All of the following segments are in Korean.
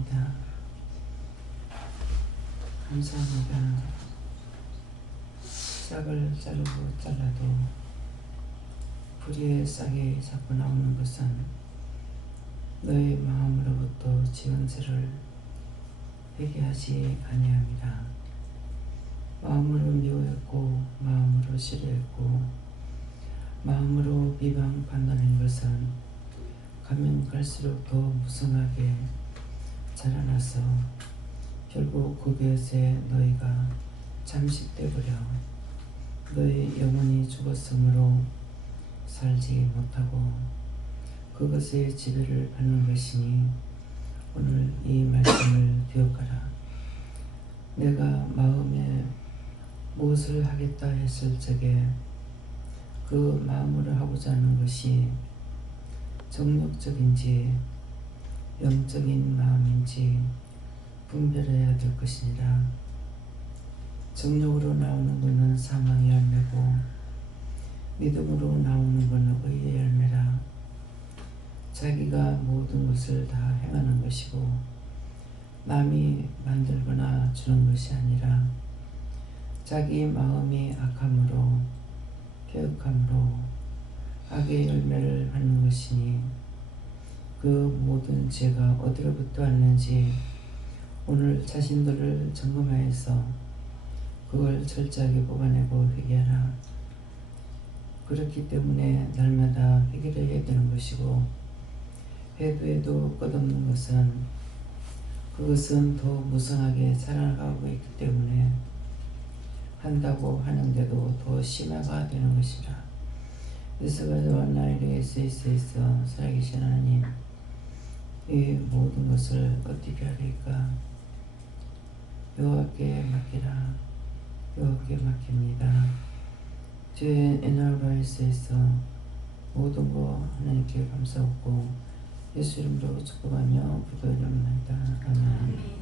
감사합니다. 감사합니다. 싹을 잘라도 뿌리에 싹이 자꾸 나오는 것은 너의 마음으로부터 지원세를 회개하지 아니함이라. 마음으로 미워했고 마음으로 싫어했고 마음으로 비방 판단한 것은 가면 갈수록 더 무성하게 자라나서 결국 그것에 너희가 잠식되버려 너희 영혼이 죽었으므로 살지 못하고 그것의 지배를 받는 것이니 오늘 이 말씀을 기억하라. 내가 마음에 무엇을 하겠다 했을 적에 그 마음으로 하고자 하는 것이 정욕적인지 영적인 마음인지 분별해야 될 것이니라. 정욕으로 나오는 것은 사망의 열매고 믿음으로 나오는 것은 의의 열매라. 자기가 모든 것을 다 행하는 것이고 남이 만들거나 주는 것이 아니라 자기 마음이 악함으로 계획함으로 악의 열매를 받는 것이니 그 모든 죄가 어디로부터 왔는지 오늘 자신들을 점검하여서 그걸 철저하게 뽑아내고 회개하라. 그렇기 때문에 날마다 회개를 해야 되는 것이고 회개해도 끝없는 것은 그것은 더 무성하게 자라나가고 있기 때문에 한다고 하는데도 더 심화가 되는 것이라. 그래서 나에게 있어 살아계신 하나님, 이 모든 것을 어떻게 하리까? 여호와께 맡기라. 여호와께 맡깁니다. 주의 엔하우라이스에서 모든 거 하나님께 감사하고 예수 이름으로 축복하며 기도드립니다. 아멘.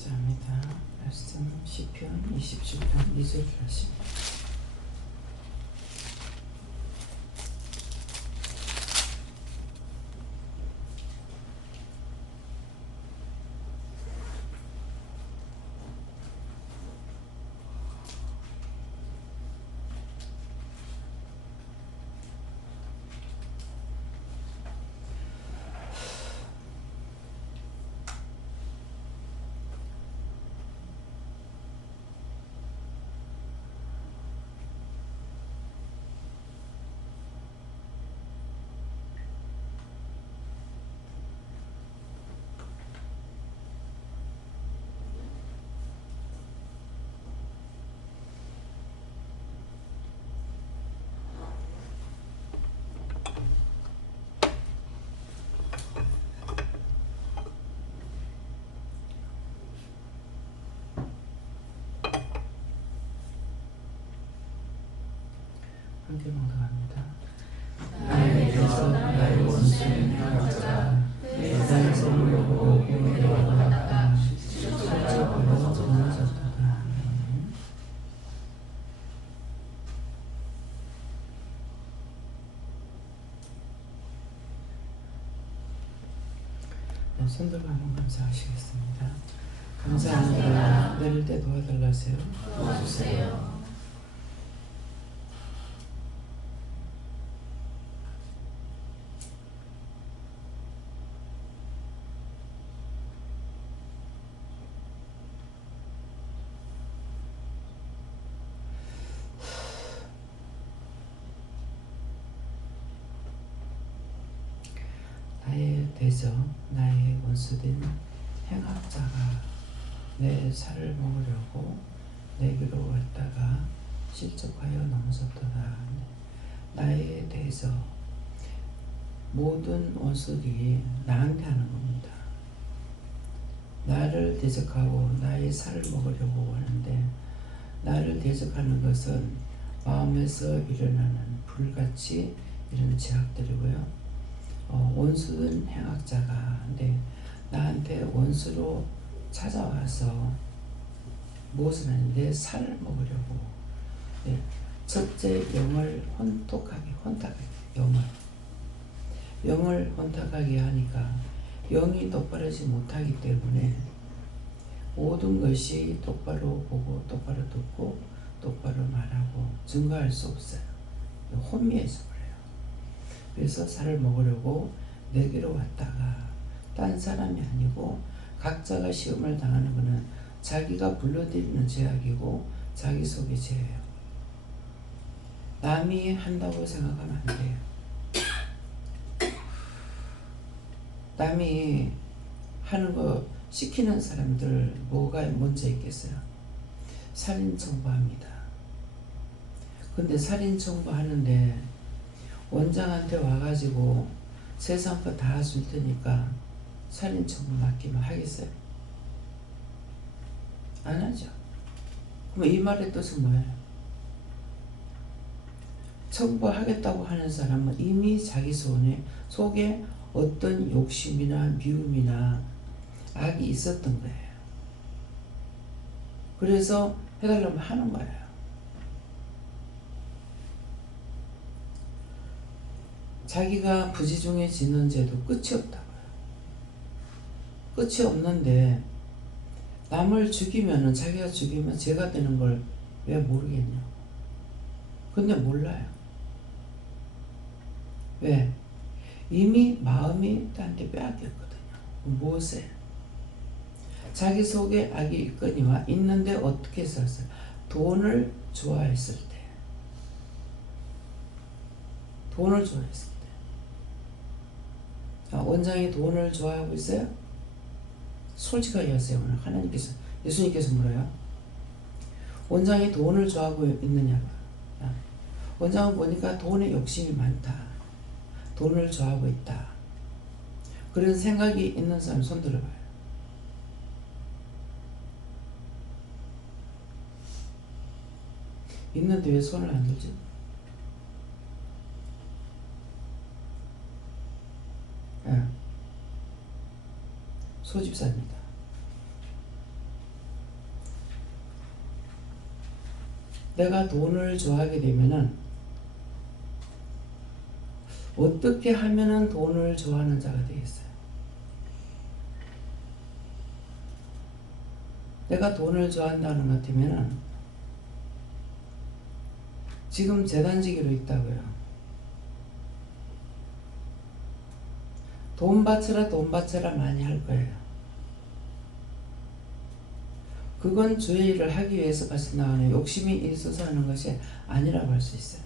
감사합니다. 말씀 시편 27편 2절 하십니다. 함께 봉독합니다. 하나님께서 나의 원수는 향하자 내 삶을 보고 공의로워 하다가 십자가로 전하셨다. 손들고 한번 감사하시겠습니다. 감사합니다. 내릴 때 도와달라세요. 도와주세요. 나의 대적, 나의 원수된 행악자가 내 살을 먹으려고 내게로 왔다가 실족하여 넘어졌도다. 나의 대적, 모든 원수들이 나한테 하는 겁니다. 나를 대적하고 나의 살을 먹으려고 하는데, 나를 대적하는 것은 마음에서 일어나는 불같이 이런 제약들이고요. 원수는 행악자가 나한테 원수로 찾아와서 무엇을 하는데 내 살을 먹으려고. 첫째, 영을 혼탁하게 영을 혼탁하게 하니까 영이 똑바르지 못하기 때문에 모든 것이 똑바로 보고 똑바로 듣고 똑바로 말하고 증거할 수 없어요. 혼미해서 그래요. 그래서 살을 먹으려고 내게로 왔다가, 딴 사람이 아니고 각자가 시험을 당하는 것은 자기가 불러들이는 죄악이고 자기 속의 죄예요. 남이 한다고 생각하면 안 돼요. 남이 하는 거 시키는 사람들 뭐가 먼저 있겠어요? 살인 청부합니다. 근데 살인 청부하는데 원장한테 와가지고 세상 거 다 줄 테니까 살인 청부 맡기면 하겠어요? 안 하죠. 그럼 이 말의 뜻은 뭐예요? 청부하겠다고 하는 사람은 이미 자기 속에 어떤 욕심이나 미움이나 악이 있었던 거예요. 그래서 해달라면 하는 거예요. 자기가 부지중에 짓는 죄도 끝이 없다고요. 끝이 없는데 남을 죽이면은, 자기가 죽이면 죄가 되는 걸 왜 모르겠냐고. 근데 몰라요. 왜? 이미 마음이 나한테 빼앗겼거든요. 무엇에? 자기 속에 악이 있거니와 있는데 어떻게 썼어요? 돈을 좋아했을 때. 돈을 좋아했을 때. 원장이 돈을 좋아하고 있어요? 솔직하게 하세요. 오늘 하나님께서, 예수님께서 물어요. 원장이 돈을 좋아하고 있느냐고. 원장은 보니까 돈에 욕심이 많다. 돈을 좋아하고 있다. 그런 생각이 있는 사람 손 들어봐요. 있는데 왜 손을 안 들죠? 소집사입니다. 내가 돈을 좋아하게 되면은 어떻게 하면은 돈을 좋아하는 자가 되겠어요? 내가 돈을 좋아한다는 것 같으면은 지금 재단지기로 있다고요. 돈 바쳐라 많이 할 거예요. 그건 주의 일을 하기 위해서 같이 나가는 욕심이 있어서 하는 것이 아니라고 할 수 있어요.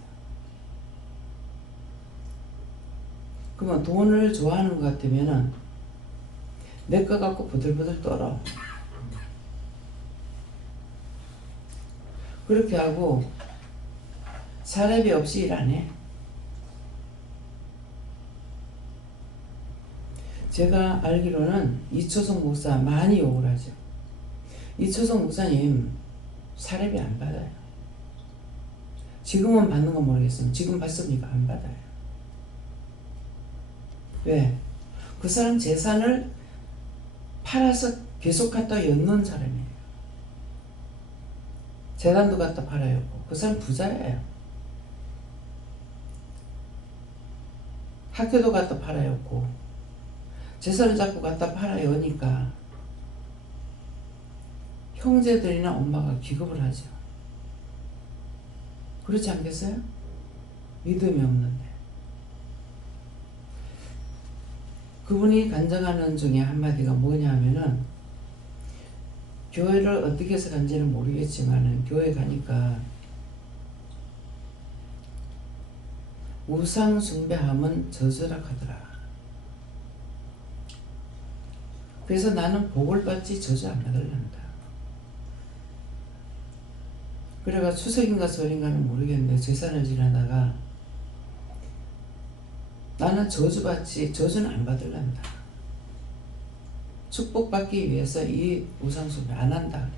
그러면 돈을 좋아하는 것 같으면은 내 거 갖고 부들부들 떨어. 그렇게 하고 사례비 없이 일 안 해. 제가 알기로는 이초성 목사 많이 욕을 하죠. 이초성 목사님 사례비 안 받아요. 지금은 받는 건 모르겠어요. 지금 받습니까? 안 받아요. 왜? 그 사람 재산을 팔아서 계속 갖다 엮는 사람이에요. 재단도 갖다 팔아였고, 그 사람 부자예요. 학교도 갖다 팔아였고, 재산을 자꾸 갖다 팔아여니까 형제들이나 엄마가 기겁을 하죠. 그렇지 않겠어요? 믿음이 없는데. 그분이 간증하는 중에 한마디가 뭐냐 하면은, 교회를 어떻게 해서 간지는 모르겠지만 교회 가니까 우상 숭배하면 저주라 하더라. 그래서 나는 복을 받지 저주 안 받으란다. 그래가 추석인가 설인가는 모르겠는데 제산을 지나다가 나는 저주받지 저주는 안 받으란다. 축복받기 위해서 이 우상숭배 안 한다.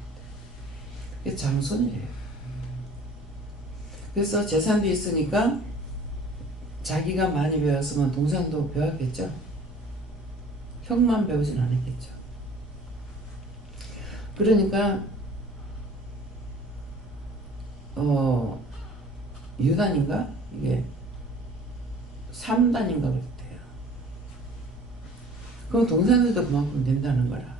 그게 장손이래요. 그래서 재산도 있으니까 자기가 많이 배웠으면 동생도 배웠겠죠. 형만 배우진 않았겠죠. 그러니까 유단인가? 이게 3단인가 그랬대요. 그럼 동생들도 그만큼 된다는 거라.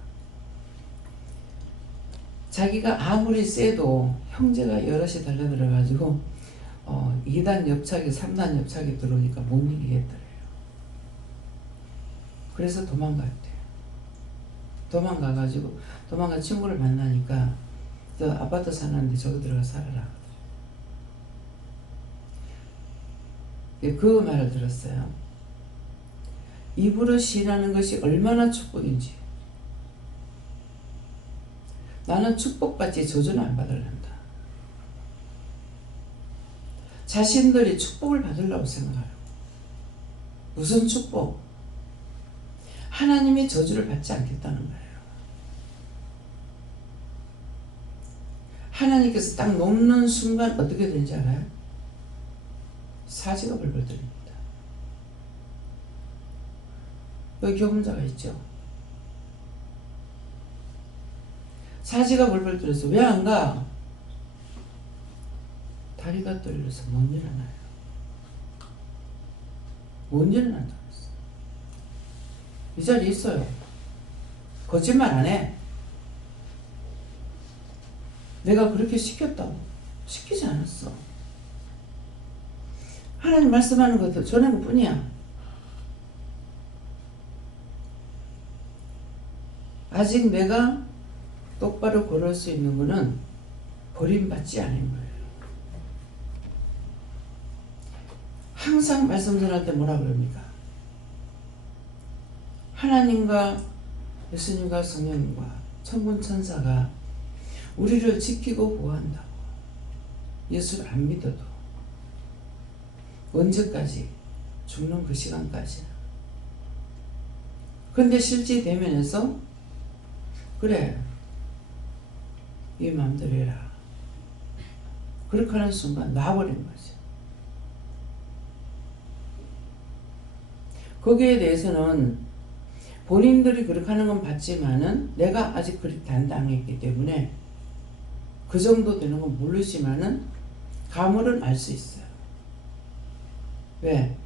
자기가 아무리 세도 형제가 여럿이 달려들어가지고 2단 옆차기 3단 옆차기 들어오니까 못 이기겠더래요. 그래서 도망갔대요. 도망가 친구를 만나니까 저 아파트 사는데 저기 들어가 살아라. 그 말을 들었어요. 입으로 시인하는 것이 얼마나 축복인지. 나는 축복받지 저주는 안 받으란다. 자신들이 축복을 받으려고 생각하라고. 무슨 축복? 하나님이 저주를 받지 않겠다는 거예요. 하나님께서 딱 놓는 순간 어떻게 되는지 알아요? 사지가 벌벌 떨립니다. 여기 경험자가 있죠. 사지가 벌벌 떨어서 왜 안 가? 다리가 떨려서 못 일어나요. 못 일어난다고 했어요. 이 자리에 있어요. 거짓말 안 해. 내가 그렇게 시켰다고. 시키지 않았어. 하나님 말씀하는 것도 전하는 것 뿐이야. 아직 내가 똑바로 걸을 수 있는 것은 버림받지 않은 거예요. 항상 말씀 전할 때 뭐라 그럽니까? 하나님과 예수님과 성령님과 천군 천사가 우리를 지키고 보호한다고. 예수를 안 믿어도 언제까지? 죽는 그 시간까지. 근데 실제 대면에서 그래 네 마음대로 해라. 그렇게 하는 순간 놔버린 거죠. 거기에 대해서는 본인들이 그렇게 하는 건 봤지만은 내가 아직 그렇게 안 당했기 때문에 그 정도 되는 건 모르지만은 감으로는 알 수 있어요. 왜?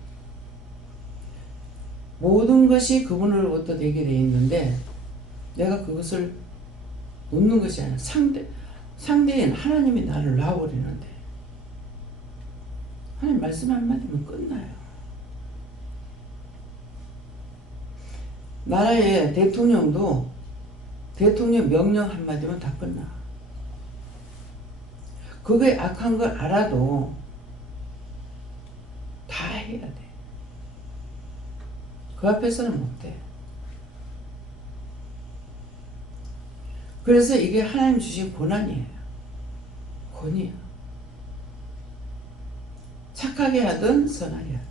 모든 것이 그분으로부터 되게 돼 있는데 내가 그것을 놓는 것이 아니라 상대인 하나님이 나를 놔버리는데 하나님 말씀 한마디면 끝나요. 나라의 대통령도 대통령 명령 한마디면 다 끝나. 그게 악한 걸 알아도 다 해야 돼. 그 앞에서는 못해. 그래서 이게 하나님 주신 고난이에요. 권위야. 착하게 하든 선하게 하든.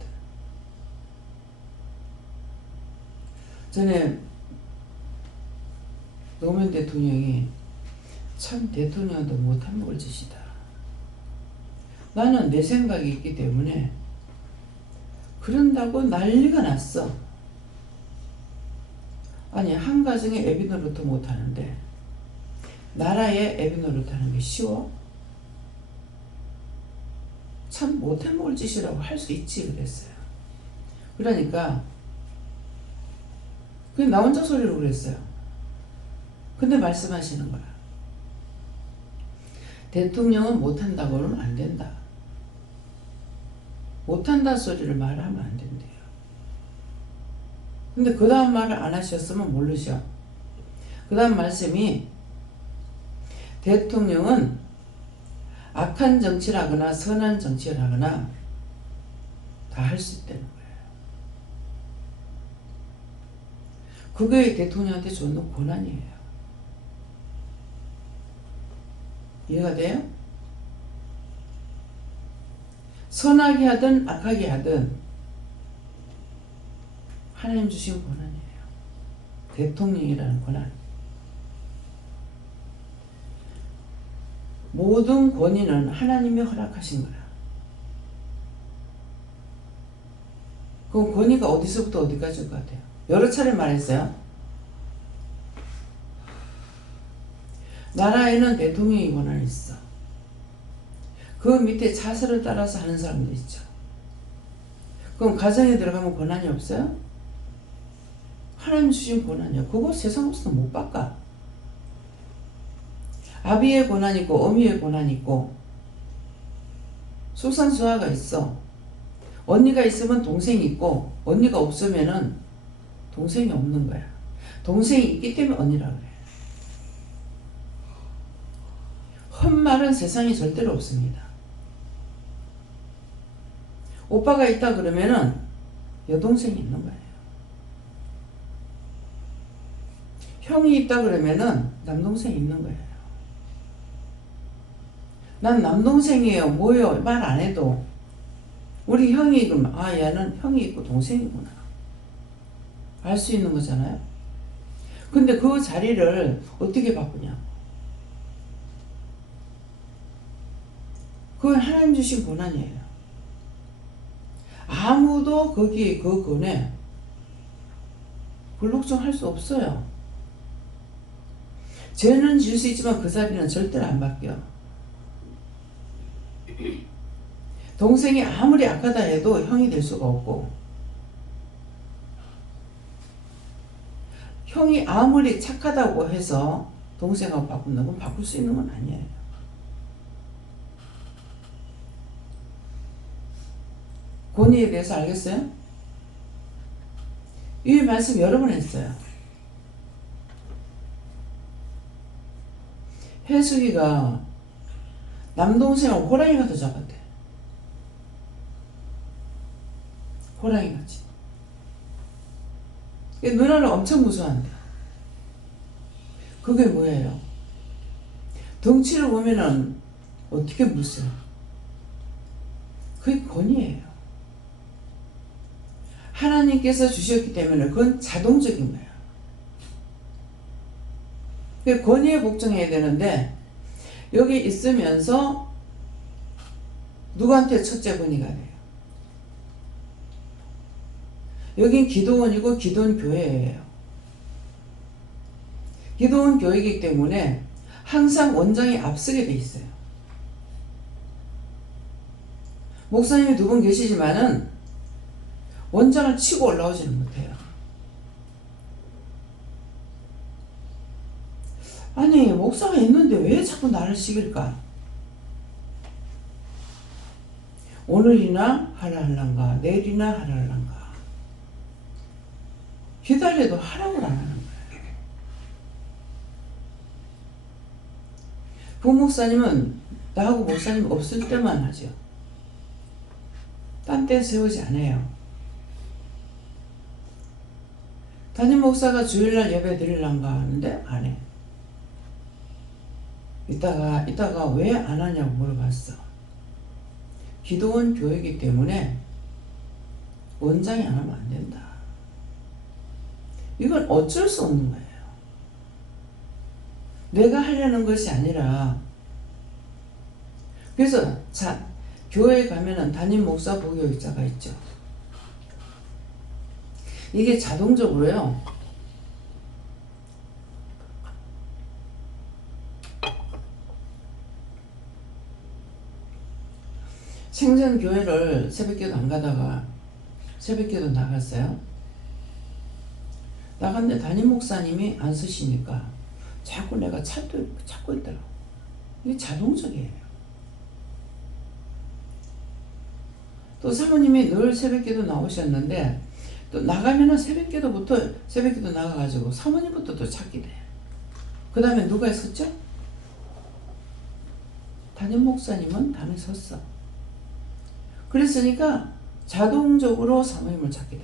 전에 노무현 대통령이 참 대통령도 못한 먹을 짓이다. 나는 내 생각이 있기 때문에 그런다고 난리가 났어. 아니 한 가정에 애비 노릇도 못하는데 나라에 애비 노릇하는 게 쉬워? 참 못해 먹을 짓이라고 할 수 있지 그랬어요. 그러니까 그냥 나 혼자 소리로 그랬어요. 근데 말씀하시는 거야. 대통령은 못한다고 그러면 안 된다. 못한다 소리를 말하면 안 된대요. 근데 그 다음 말을 안 하셨으면 모르셔. 그 다음 말씀이 대통령은 악한 정치를 하거나 선한 정치를 하거나 다 할 수 있다는 거예요. 그게 대통령한테 주는 권한이에요. 이해가 돼요? 선하게 하든 악하게 하든 하나님 주신 권한이에요. 대통령이라는 권한. 모든 권위는 하나님이 허락하신 거야. 그럼 권위가 어디서부터 어디까지 올 것 같아요? 여러 차례 말했어요. 나라에는 대통령의 권한이 있어. 그 밑에 자세를 따라서 하는 사람도 있죠. 그럼 가정에 들어가면 권한이 없어요? 하나님 주신 권한이요. 그거 세상 없어도 못 바꿔. 아비의 권한이 있고 어미의 권한이 있고 수산수화가 있어. 언니가 있으면 동생이 있고 언니가 없으면은 동생이 없는 거야. 동생이 있기 때문에 언니라 그래. 헛말은 세상에 절대로 없습니다. 오빠가 있다 그러면은 여동생이 있는 거예요. 형이 있다 그러면은 남동생이 있는 거예요. 난 남동생이에요. 뭐요? 말 안 해도 우리 형이 그러면 아 얘는 형이 있고 동생이구나 알 수 있는 거잖아요. 근데 그 자리를 어떻게 바꾸냐? 그건 하나님 주신 권한이에요. 아무도 거기 그 권에 불복종할 수 없어요. 죄는 지을 수 있지만 그 자리는 절대로 안 바뀌어. 동생이 아무리 악하다 해도 형이 될 수가 없고 형이 아무리 착하다고 해서 동생하고 바꾼다는 건 바꿀 수 있는 건 아니에요. 권위에 대해서 알겠어요? 이 말씀 여러 번 했어요. 혜숙이가 남동생하고 호랑이가 더 잡았대. 호랑이같이. 누나를 엄청 무서워한대. 그게 뭐예요? 덩치를 보면은 어떻게 무서워? 그게 권위예요. 하나님께서 주셨기 때문에 그건 자동적인 거예요. 그 권위에 복종해야 되는데 여기 있으면서 누구한테 첫째 권위가 돼요? 여긴 기도원이고 기도원 교회예요. 기도원 교회이기 때문에 항상 원장이 앞서게 돼 있어요. 목사님이 두 분 계시지만은 원장을 치고 올라오지는 못해요. 아니 목사가 있는데 왜 자꾸 나를 시킬까? 오늘이나 하라 할란가 내일이나 하라 할란가 기다려도 하라고 안 하는 거예요. 부목사님은 나하고 목사님 없을 때만 하죠. 딴 때 세우지 않아요. 담임 목사가 주일날 예배 드리란가 하는데 안 해. 이따가 왜 안 하냐고 물어봤어. 기도원 교회이기 때문에 원장이 안 하면 안 된다. 이건 어쩔 수 없는 거예요. 내가 하려는 것이 아니라. 그래서 교회에 가면은 담임 목사 부교육자가 있죠. 이게 자동적으로요. 생전교회를 새벽기도 안 가다가 새벽기도 나갔어요. 나갔는데 담임 목사님이 안 쓰시니까 자꾸 내가 찾고 있더라고. 이게 자동적이에요. 또 사모님이 늘 새벽기도 나오셨는데 또 나가면은 새벽기도 나가가지고 사모님부터 또 찾게 돼. 그 다음에 누가 섰죠? 담임 목사님은 다음에 섰어. 그랬으니까 자동적으로 사모님을 찾게 돼.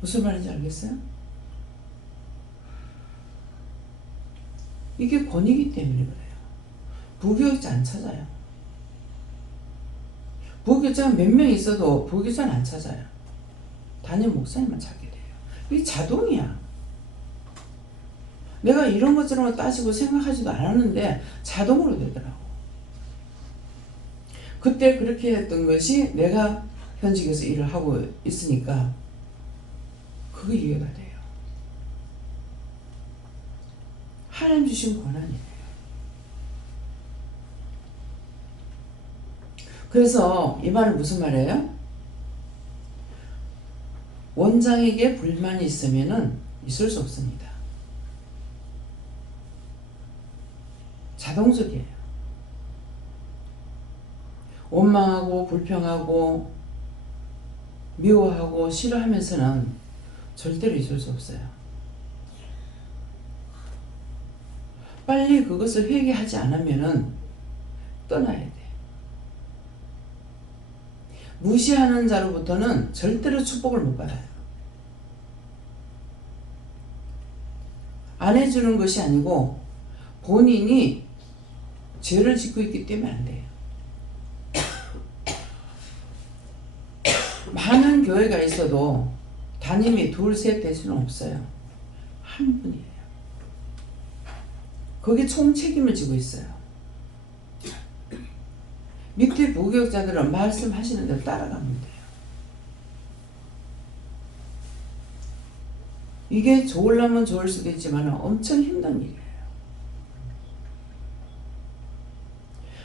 무슨 말인지 알겠어요? 이게 권위이기 때문에 그래요. 부교육자 안 찾아요. 부교육자가 몇 명 있어도 부교육자는 안 찾아요. 담임 목사님만 찾게 돼요. 이게 자동이야. 내가 이런 것처럼 따지고 생각하지도 않았는데 자동으로 되더라고. 그때 그렇게 했던 것이 내가 현직에서 일을 하고 있으니까 그게 이해가 돼요. 하나님 주신 권한이에요. 그래서 이 말은 무슨 말이에요? 원장에게 불만이 있으면은 있을 수 없습니다. 자동적이에요. 원망하고 불평하고 미워하고 싫어하면서는 절대로 있을 수 없어요. 빨리 그것을 회개하지 않으면은 떠나야 돼. 무시하는 자로부터는 절대로 축복을 못 받아요. 안 해주는 것이 아니고 본인이 죄를 짓고 있기 때문에 안 돼요. 많은 교회가 있어도 담임이 둘, 셋 될 수는 없어요. 한 분이에요. 거기 총 책임을 지고 있어요. 밑에 부교육자들은 말씀하시는 대로 따라가면 돼요. 이게 좋으려면 좋을 수도 있지만 엄청 힘든 일이에요.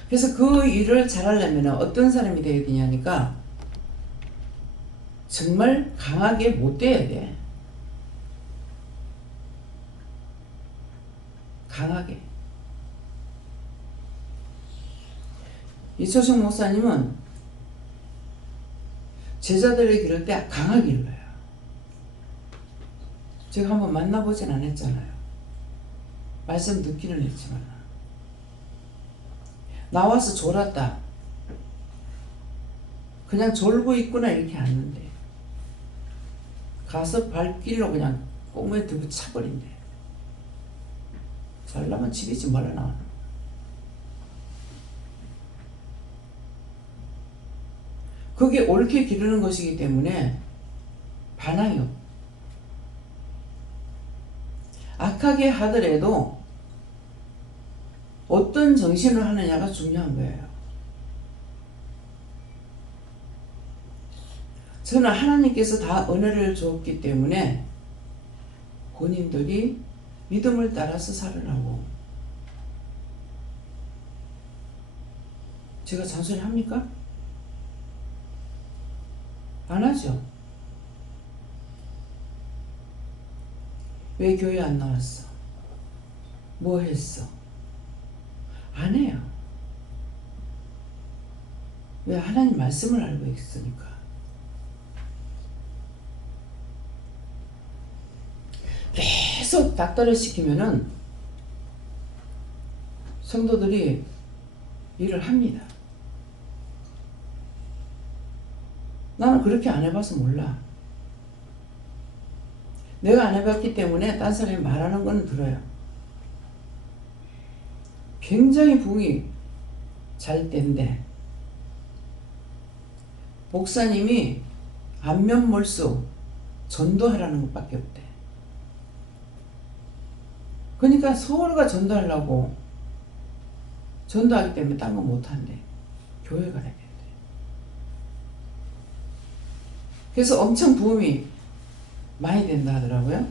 그래서 그 일을 잘하려면 어떤 사람이 되어야 되냐니까 정말 강하게 못 돼야 돼. 강하게. 이초식 목사님은 제자들을 기를 때 강하게 일러요. 제가 한번 만나보진 않았잖아요. 말씀 듣기는 했지만 나와서 졸았다. 그냥 졸고 있구나 이렇게 아는데 가서 발길로 그냥 꽁무에 들고 차버린대. 잘나면 집이지 말라 나오는. 그게 옳게 기르는 것이기 때문에 반항이 없고 악하게 하더라도 어떤 정신을 하느냐가 중요한 거예요. 저는 하나님께서 다 은혜를 줬기 때문에 본인들이 믿음을 따라서 살으라고. 제가 잔소리 합니까? 안 하죠. 왜 교회 안 나왔어? 뭐 했어? 안 해요. 왜? 하나님 말씀을 알고 있으니까. 계속 닥달을 시키면은 성도들이 일을 합니다. 나는 그렇게 안 해봐서 몰라. 내가 안 해봤기 때문에 딴 사람이 말하는 건 들어요. 굉장히 부흥이 잘 된대. 목사님이 안면몰수 전도하라는 것밖에 없대. 그러니까 서울가 전도하려고 전도하기 때문에 딴 거 못한대. 교회 가야 된대. 그래서 엄청 부흥이 많이 된다 하더라고요.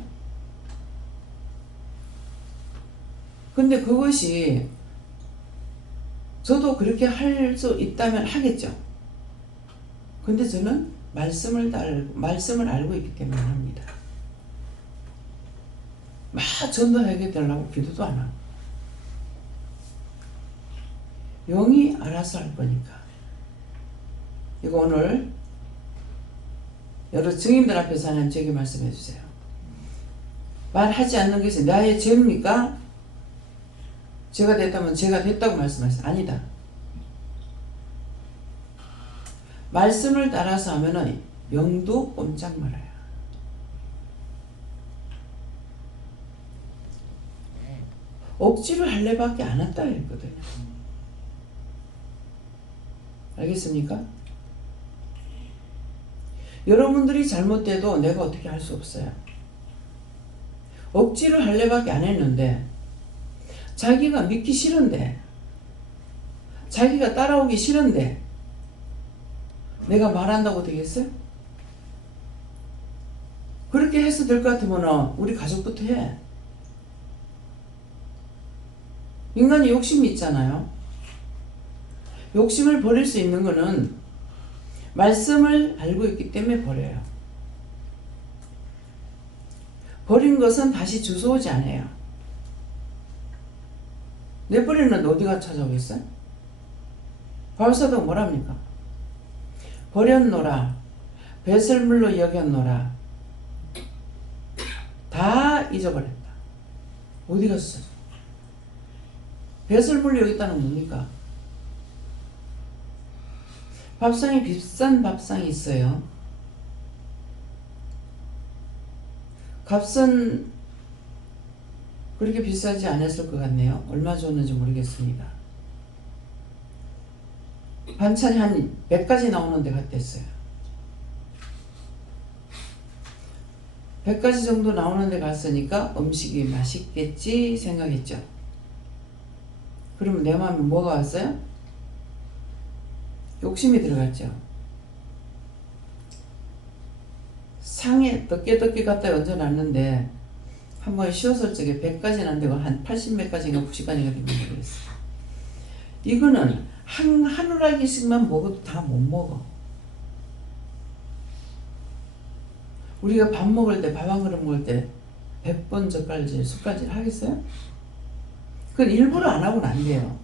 근데 그것이 저도 그렇게 할 수 있다면 하겠죠. 근데 저는 말씀을 알고 있기 때문에 합니다. 막 전도하게 되려고 기도도 안 하고. 영이 알아서 할 거니까. 이거 오늘 여러 증인들 앞에서 하나님 제게 말씀해 주세요. 말하지 않는 것이 나의 죄입니까? 죄가 됐다면 죄가 됐다고 말씀하세요. 아니다. 말씀을 따라서 하면은 영도 꼼짝 말아요. 억지로 할래밖에 안 한다 했거든요. 알겠습니까? 여러분들이 잘못돼도 내가 어떻게 할 수 없어요. 억지로 할래밖에 안 했는데 자기가 믿기 싫은데 자기가 따라오기 싫은데 내가 말한다고 되겠어요? 그렇게 해서 될 것 같으면 우리 가족부터 해. 인간이 욕심이 있잖아요. 욕심을 버릴 수 있는 거는 말씀을 알고 있기 때문에 버려요. 버린 것은 다시 주워오지 않아요. 내버리는데 어디가 찾아오겠어요? 바울사도가 뭐랍니까? 버렸노라 배설물로 여겼노라 다 잊어버렸다. 어디 갔어? 배설물로 여겼다는 뭡니까? 밥상에 비싼 밥상이 있어요. 값은 그렇게 비싸지 않았을 것 같네요. 얼마 줬는지 모르겠습니다. 반찬이 한 100가지 나오는 데 같았어요. 100가지 정도 나오는 데 갔으니까 음식이 맛있겠지 생각했죠. 그러면 내 마음에 뭐가 왔어요? 욕심이 들어갔죠. 상에 덮개 갖다 얹어놨는데 한 번 쉬었을 적에 100가지는 안 되고 한 80몇 가지인가 90가지가 되는 거였어요. 이거는 한 우라기씩만 먹어도 다 못 먹어. 우리가 밥 먹을 때, 밥 한 그릇 먹을 때 100번 젓갈질, 숟갈질 하겠어요? 그건 일부러 안 하고는 안 돼요.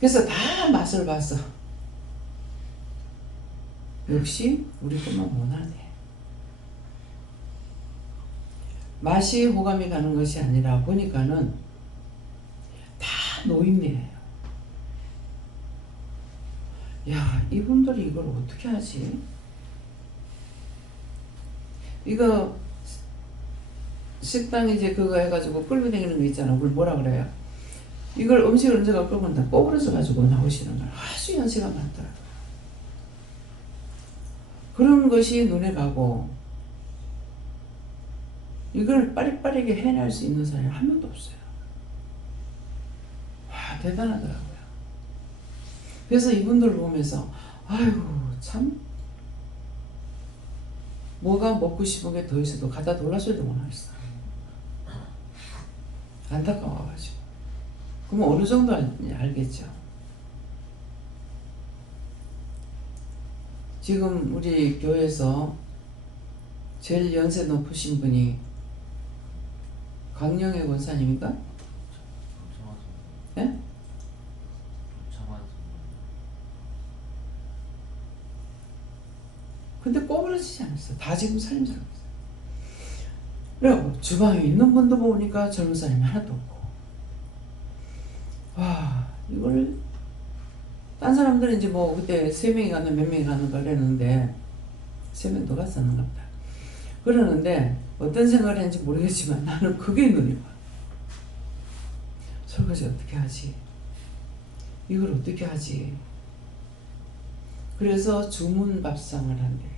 그래서 다 맛을 봤어. 역시 우리 것만 못하네. 맛이 호감이 가는 것이 아니라 보니까는 다 노인네예요. 야, 이분들이 이걸 어떻게 하지? 이거 식당 이제 그거 해가지고 끌고 다니는 거 있잖아. 그걸 뭐라 그래요? 이걸 음식을 언제가 끌고 다 꼬부러져 가지고 나오시는 걸 아주 연세가 많더라고요. 그런 것이 눈에 가고 이걸 빠릿빠릿하게 해낼 수 있는 사람이 한 명도 없어요. 와, 대단하더라고요. 그래서 이분들을 보면서 아이고 참 뭐가 먹고 싶은 게 더 있어도 갖다 돌려서도 못하겠어. 안타까워가지고. 그럼 어느 정도 알겠죠. 지금 우리 교회에서 제일 연세 높으신 분이 강영애 권사님인가? 예? 근데 꼬부러지지 않았어. 다 지금 살림 살고 있어요. 그리고 주방에 있는 분도 보니까 젊은 사람이 하나도 없고. 와, 이걸 딴 사람들은 이제 뭐 그때 3명이 갔나 몇 명이 갔는가 그랬는데 3명 더 갔었는가 보다. 그러는데 어떤 생각을 했는지 모르겠지만 나는 그게 눈이 와. 설거지 어떻게 하지? 이걸 어떻게 하지? 그래서 주문 밥상을 한대요.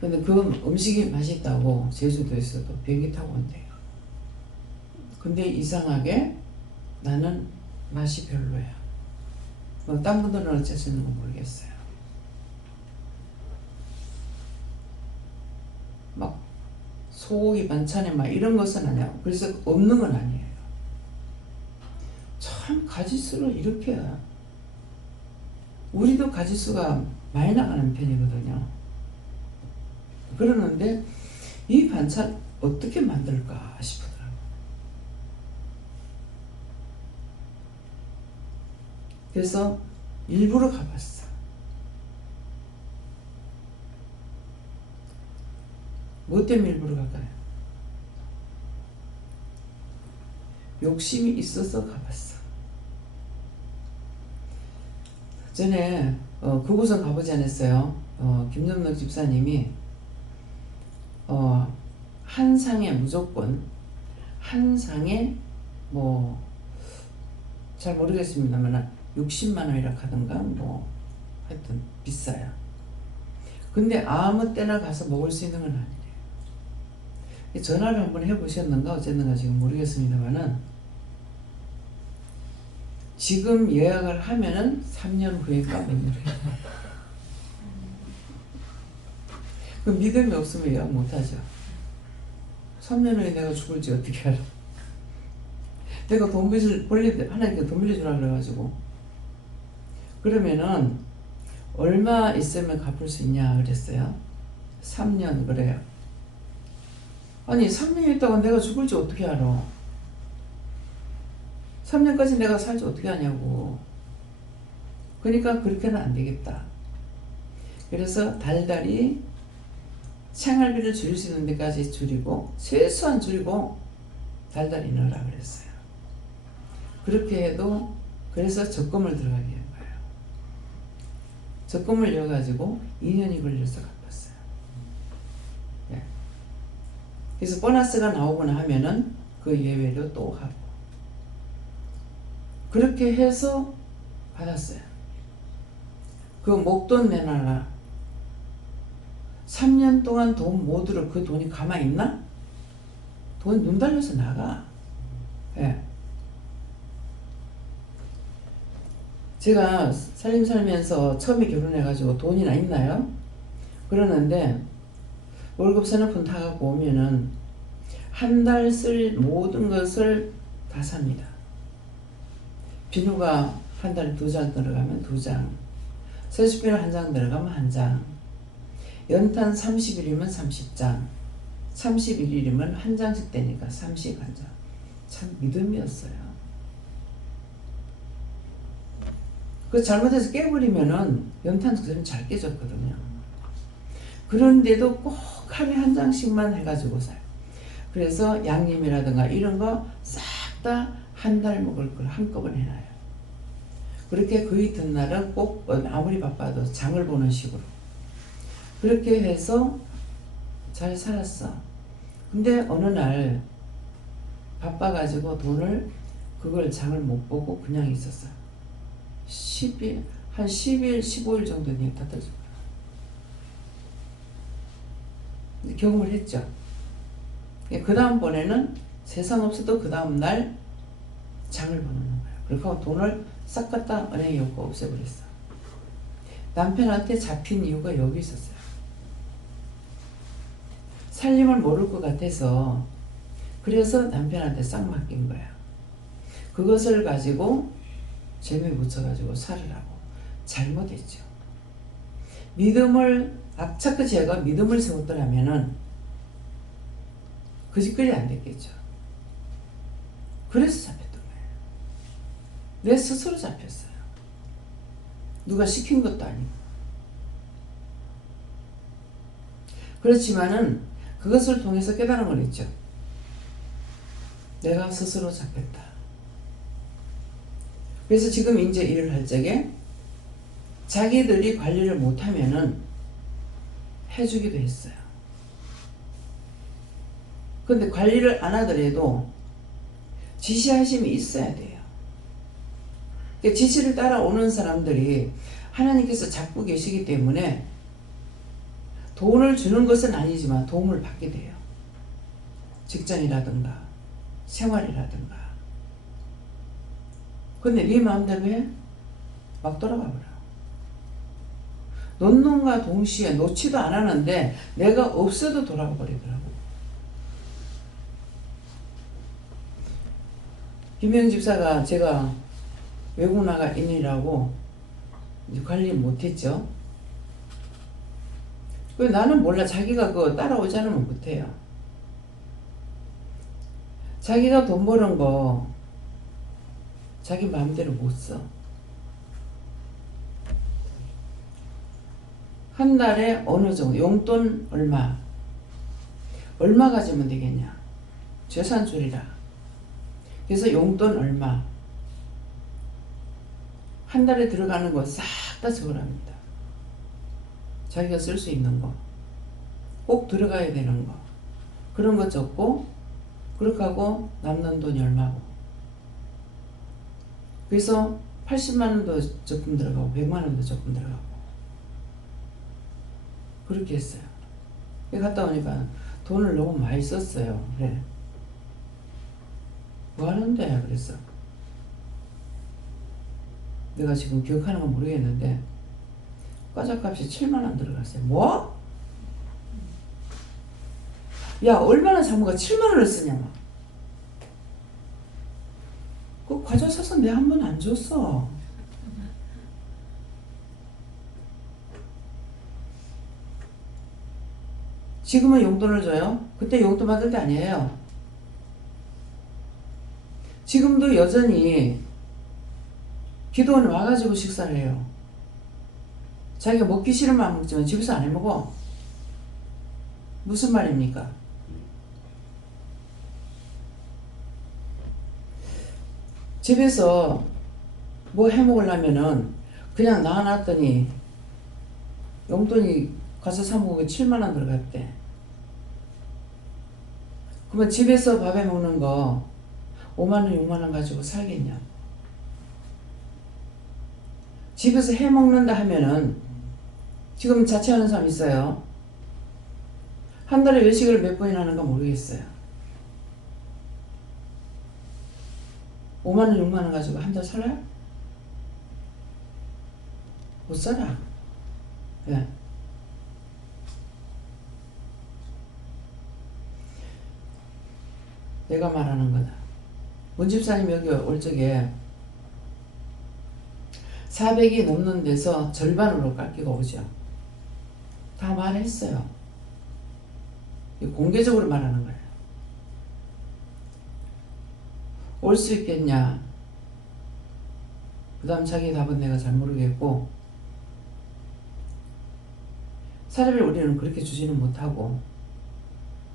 근데 그 음식이 맛있다고 제주도에서도 비행기 타고 온대요. 근데 이상하게 나는 맛이 별로야. 뭐 딴 분들은 어쩌시는 건 모르겠어요. 막 소고기 반찬에 막 이런 것은 아니야. 그래서 없는 건 아니에요. 참 가지수를 이렇게 우리도 가지수가 많이 나가는 편이거든요. 그러는데 이 반찬 어떻게 만들까 싶더라고요. 그래서 일부러 가봤어. 뭐 때문에 일부러 갈까요? 욕심이 있어서 가봤어. 전에 그곳은 가보지 않았어요. 김점덕 집사님이 한 상에 무조건 한 상에 뭐 잘 모르겠습니다만 60만 원이라 하던가 뭐 하여튼 비싸요. 근데 아무 때나 가서 먹을 수 있는 건 아니래요. 전화를 한번 해보셨는가 어쨌는가 지금 모르겠습니다만은 지금 예약을 하면은 3년 후에가 메뉴를 해요. 그 믿음이 없으면 예약 못하죠. 3년 후에 내가 죽을지 어떻게 알아. 내가 돈 하나님께 돈 빌려주라 그래가지고 그러면은 얼마 있으면 갚을 수 있냐 그랬어요. 3년 그래요. 아니 3년 있다가 내가 죽을지 어떻게 알아. 3년까지 내가 살지 어떻게 하냐고. 그러니까 그렇게는 안 되겠다. 그래서 달달이 생활비를 줄일 수 있는 데까지 줄이고 최소한 줄이고 달달이 넣으라 그랬어요. 그렇게 해도 그래서 적금을 들어가게 한 거예요. 적금을 넣어가지고 2년이 걸려서 갚았어요. 예. 그래서 보너스가 나오거나 하면은 그 예외로 또 하고 그렇게 해서 받았어요. 그 목돈 내놔라. 3년 동안 돈 못 들어 그 돈이 가만히 있나? 돈 눈 달려서 나가. 예. 제가 살면서 처음에 결혼해가지고 돈이나 있나요? 그러는데 월급 서너 푼 타갖고 오면은 한 달 쓸 모든 것을 다 삽니다. 비누가 한 달에 2장 들어가면 2장, 세수비누 한 장 들어가면 1장, 연탄 30일이면 30장, 31일이면 한 장씩 되니까 31장. 참 믿음이었어요. 그 잘못해서 깨버리면은 연탄 그대로 잘 깨졌거든요. 그런데도 꼭 하루에 한 장씩만 해가지고 사요. 그래서 양념이라든가 이런 거 싹 다 한 달 먹을 걸 한꺼번에 해놔요. 그렇게 그 이튿날은 꼭 아무리 바빠도 장을 보는 식으로 그렇게 해서 잘 살았어. 근데 어느 날 바빠가지고 돈을 그걸 장을 못 보고 그냥 있었어. 한 10일, 15일 정도 다 떨어져. 경험을 했죠. 그 다음번에는 세상 없어도 그 다음날 장을 보는 거예요. 그리고 돈을 싹 갖다 은행에 엮고 없애버렸어. 남편한테 잡힌 이유가 여기 있었어요. 살림을 모를 것 같아서 그래서 남편한테 싹 맡긴 거야. 그것을 가지고 재미에 묻혀가지고 살으라고. 잘못했죠. 믿음을 악착같이 제가 믿음을 세웠더라면은 그 짓거리 안 됐겠죠. 그래서 잡혔던 거예요. 내 스스로 잡혔어요. 누가 시킨 것도 아니고. 그렇지만은 그것을 통해서 깨달은 건 있죠. 내가 스스로 잡혔다. 그래서 지금 이제 일을 할 적에 자기들이 관리를 못하면은 해주기도 했어요. 근데 관리를 안 하더라도 지시하심이 있어야 돼요. 그러니까 지시를 따라오는 사람들이 하나님께서 잡고 계시기 때문에 돈을 주는 것은 아니지만 도움을 받게 돼요. 직장이라든가 생활이라든가. 근데 네 마음대로 해? 막 돌아가 버려. 놓는과 동시에 놓지도 않았는데 내가 없어도 돌아가 버리더라고. 김영 집사가 제가 외국 나가 있느라고 관리 못했죠. 왜 나는 몰라. 자기가 그거 따라오지 않으면 못해요. 자기가 돈 버는 거 자기 마음대로 못 써. 한 달에 어느 정도 용돈 얼마 가지면 되겠냐. 재산 줄이라. 그래서 용돈 얼마 한 달에 들어가는 거 싹 다 적으랍니다. 자기가 쓸 수 있는 거 꼭 들어가야 되는 거 그런 거 적고 그렇게 하고 남는 돈이 얼마고 그래서 80만원도 적금 들어가고 100만원도 적금 들어가고 그렇게 했어요. 갔다 오니까 돈을 너무 많이 썼어요. 그래. 뭐 하는데? 그랬어. 내가 지금 기억하는 건 모르겠는데 과자값이 7만원 들어갔어요. 뭐? 야, 얼마나 사모가 7만원을 쓰냐. 그 과자 사서 내 한 번 안 줬어. 지금은 용돈을 줘요? 그때 용돈 받을 때 아니에요. 지금도 여전히 기도원 와가지고 식사를 해요. 자기가 먹기 싫으면 안 먹지만 집에서 안 해먹어. 무슨 말입니까? 집에서 뭐 해먹으려면은 그냥 놔놨더니 용돈이 가서 사먹으면 7만원 들어갔대. 그러면 집에서 밥해 먹는 거 5만원 6만원 가지고 살겠냐. 집에서 해먹는다 하면은 지금 자취하는 사람 있어요. 한 달에 외식을 몇 번이나 하는가 모르겠어요. 5만원 6만원 가지고 한 달 살아요? 못 살아. 예. 내가 말하는 거다. 문 집사님 여기 올 적에 400이 넘는 데서 절반으로 깎이가 오죠. 다 말했어요. 공개적으로 말하는 거예요. 올 수 있겠냐. 그 다음 자기 답은 내가 잘 모르겠고 사례를 우리는 그렇게 주지는 못하고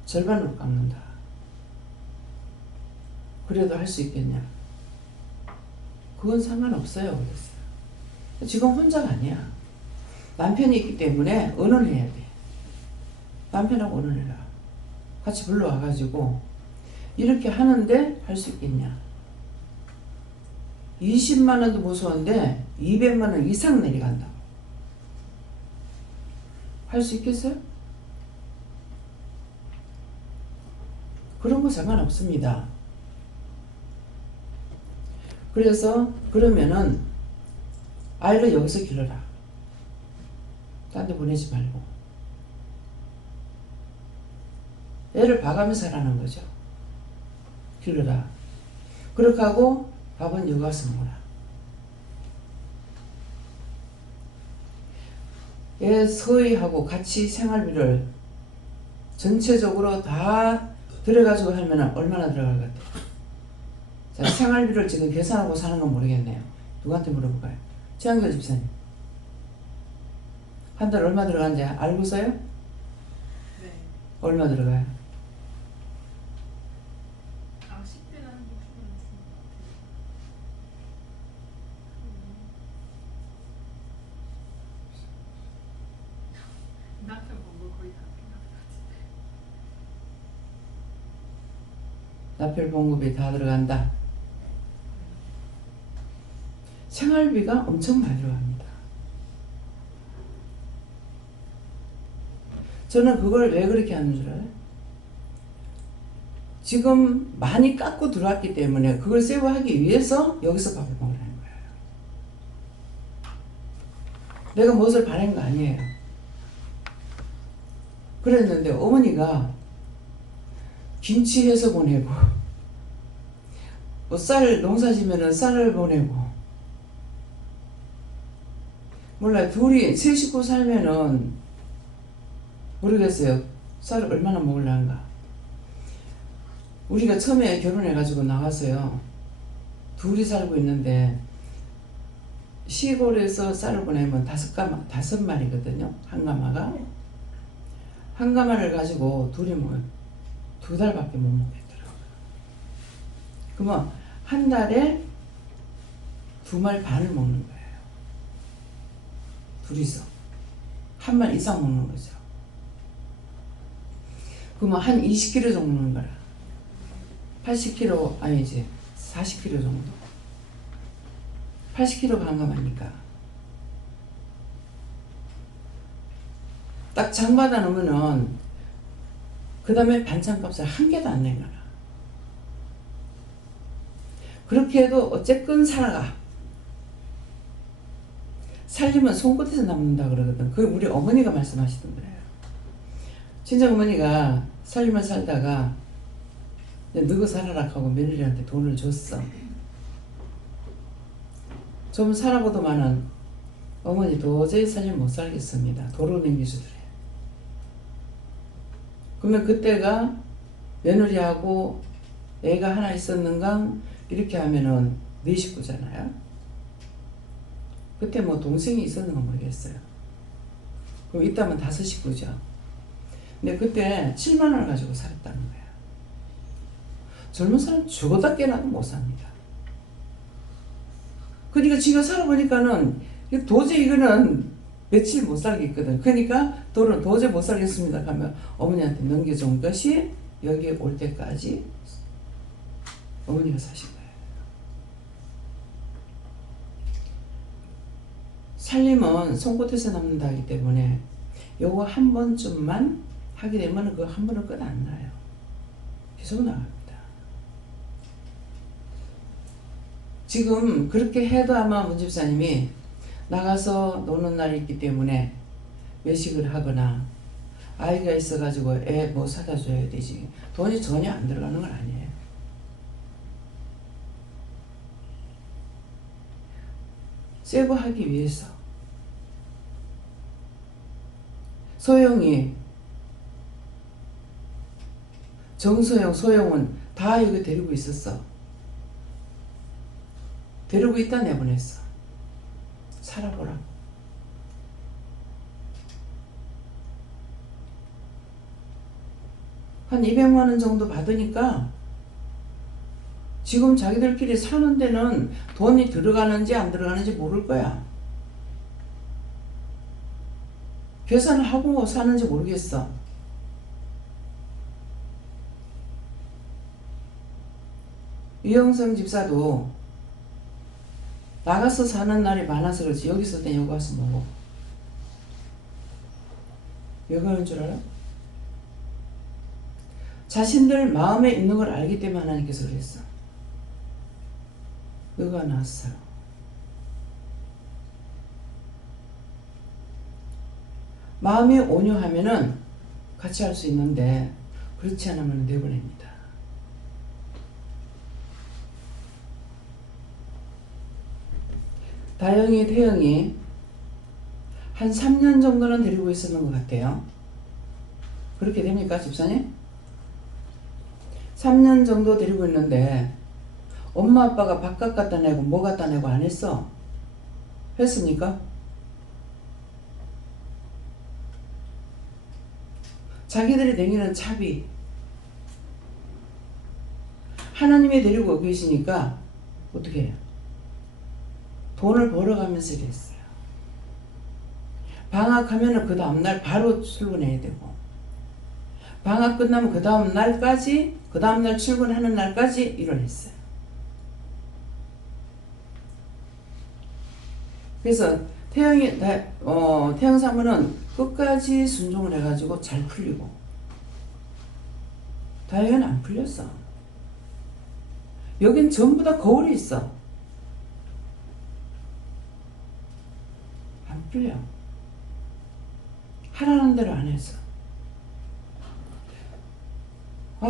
절반으로 깎는다. 그래도 할 수 있겠냐. 그건 상관없어요. 그랬어요. 지금 혼자가 아니야. 남편이 있기 때문에 의논해야 돼. 남편하고 의논해라. 같이 불러와가지고 이렇게 하는데 할 수 있겠냐. 20만원도 무서운데 200만원 이상 내려간다고. 할 수 있겠어요? 그런 거 상관없습니다. 그래서 그러면은 아이를 여기서 길러라. 딴 데 보내지 말고. 애를 봐가면서 하라는 거죠. 길러라. 그렇게 하고 밥은 여기 와서 먹어라. 애 서희하고 같이 생활비를 전체적으로 다 들어가지고 하면 얼마나 들어갈 것 같아요? 자, 생활비를 지금 계산하고 사는 건 모르겠네요. 누구한테 물어볼까요? 최한결 집사님. 한 달 얼마 들어가는지 알고서요? 네. 얼마 들어가요? 아, 10대는 한 60만 원 쓰는 것 같아요. 남편 뭐 거의 다 나별 봉급이 다 들어간다. 생활비가 엄청 많이 들어갑니다. 저는 그걸 왜 그렇게 하는 줄 알아요? 지금 많이 깎고 들어왔기 때문에 그걸 세이브하기 위해서 여기서 밥을 먹으라는 거예요. 내가 무엇을 바란 거 아니에요. 그랬는데 어머니가 김치 해서 보내고 뭐 쌀 농사 지면은 쌀을 보내고 몰라 둘이 세 식구 살면은 모르겠어요. 쌀을 얼마나 먹으려는가. 우리가 처음에 결혼해가지고 나와서요. 둘이 살고 있는데 시골에서 쌀을 보내면 5마리거든요. 한 가마가. 한 가마를 가지고 둘이 먹으면 2달밖에 못 먹겠더라고요. 그러면 한 달에 2마리 반을 먹는 거예요. 둘이서. 한 말 이상 먹는 거죠. 그러면 한 20kg 정도 먹는 거라. 80kg 아니지 40kg 정도. 80kg 반감하니까 딱 장받아 놓으면은 그 다음에 반찬값을 한 개도 안 내거나. 그렇게 해도 어쨌건 살아가. 살림은 손끝에서 남는다 그러거든. 그게 우리 어머니가 말씀하시던 거예요. 친정 어머니가 살림을 살다가 너가 살아라 하고 며느리한테 돈을 줬어. 좀 살아보더만은 어머니 도저히 살림 못 살겠습니다. 도로 넘기시더래. 그러면 그때가 며느리하고 애가 하나 있었는가 이렇게 하면은 4식구잖아요. 그때 뭐 동생이 있었는가 모르겠어요. 그럼 있다면 5식구죠. 근데 그때 7만 원을 가지고 살았다는 거예요. 젊은 사람 죽어다 깨나도 못 삽니다. 그러니까 지가 살아보니까는 도저히 이거는 며칠 못 살겠거든. 그러니까 돈은 도저히 못 살겠습니다 하면 어머니한테 넘겨준 것이 여기에 올 때까지 어머니가 사신 거예요. 살림은 손끝에서 남는다 하기 때문에 요거 한 번쯤만 하게 되면 그거 한 번은 끝 안 나요. 계속 나갑니다. 지금 그렇게 해도 아마 문 집사님이 나가서 노는 날이 있기 때문에 외식을 하거나 아이가 있어가지고 애 뭐 사다 줘야 되지. 돈이 전혀 안 들어가는 건 아니에요. 세이브하기 위해서. 소영이, 정소영, 소영은 다 여기 데리고 있었어. 데리고 있다 내보냈어. 살아보라고. 한 200만 원 정도 받으니까 지금 자기들끼리 사는 데는 돈이 들어가는지 안 들어가는지 모를 거야. 계산을 하고 사는지 모르겠어. 이영성 집사도 나가서 사는 날이 많아서 그렇지 여기서 여기 와서 먹어. 왜 그러는 줄 알아? 자신들 마음에 있는 걸 알기 때문에 하나님께서 그랬어. 너가 나서 살아. 마음이 온유하면은 같이 할 수 있는데 그렇지 않으면 내보냅니다. 다영이, 태영이 한 3년 정도는 데리고 있었는 것 같아요. 그렇게 됩니까, 집사님? 3년 정도 데리고 있는데 엄마 아빠가 밥값 갖다 내고 뭐 갖다 내고 안 했어? 했습니까? 자기들이 댕기는 차비 하나님이 데리고 계시니까 어떻게 해요? 돈을 벌어가면서 일했어요. 방학하면은 그 다음날 바로 출근해야 되고 방학 끝나면 그 다음날까지 그 다음날 출근하는 날까지 일을 했어요. 그래서 태영 사모는 끝까지 순종을 해가지고 잘 풀리고 다영이는 안 풀렸어. 여긴 전부 다 거울이 있어. 안 풀려. 하라는 대로 안 했어.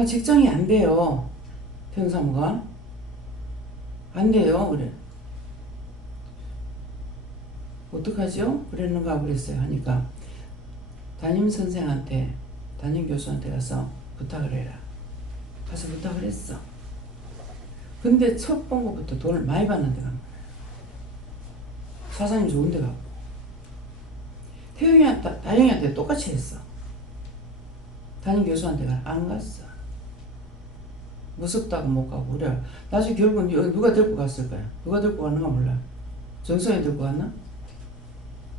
직장이 안 돼요. 태영 사모가 안 돼요. 그래. 어떡하죠? 그랬는가 그랬어요. 하니까 담임 선생한테, 담임 교수한테 가서 부탁을 해라. 가서 부탁을 했어. 근데 첫 본 것부터 돈을 많이 받는 데가 거야. 사장님 좋은 데 가고. 태영이한테, 다영이한테 똑같이 했어. 담임 교수한테 안 갔어. 무섭다고 못 가고 그래. 나중에 결국은 누가 데리고 갔을 거야. 누가 데리고 갔는가 몰라. 정소영이 데리고 갔나?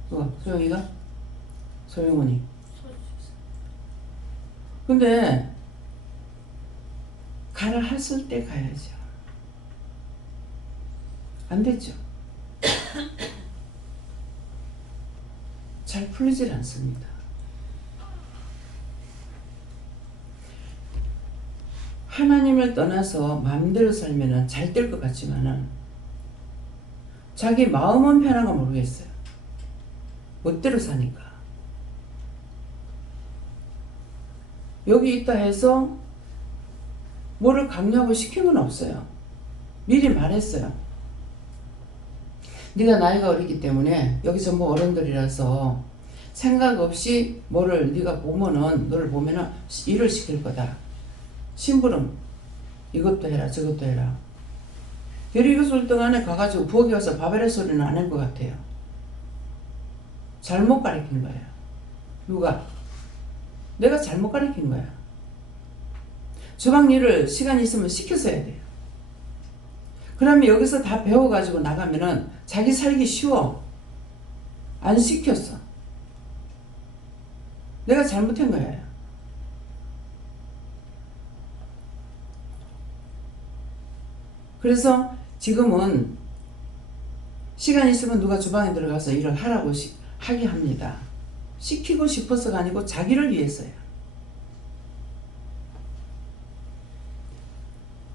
누가? 소영이가? 소영훈이. 근데 가라 했을 때 가야죠. 안 됐죠. 잘 풀리질 않습니다. 하나님을 떠나서 마음대로 살면은 잘 될 것 같지만은 자기 마음은 편한가 모르겠어요. 멋대로 사니까. 여기 있다 해서 뭐를 강요하고 시킨 건 없어요. 미리 말했어요. 네가 나이가 어리기 때문에 여기 전부 어른들이라서 생각 없이 뭐를 네가 보면은 너를 보면은 일을 시킬 거다. 심부름 이것도 해라 저것도 해라. 대리교수활동안에 가가지고 부엌에 가서 밥해라 소리는 안 한 것 같아요. 잘못 가르친 거예요. 누가? 내가 잘못 가르친 거야. 주방 일을 시간이 있으면 시켜서 해야 돼요. 그러면 여기서 다 배워가지고 나가면은 자기 살기 쉬워. 안 시켰어. 내가 잘못한 거예요. 그래서 지금은 시간 있으면 누가 주방에 들어가서 일을 하라고 하게 합니다. 시키고 싶어서가 아니고 자기를 위해서요.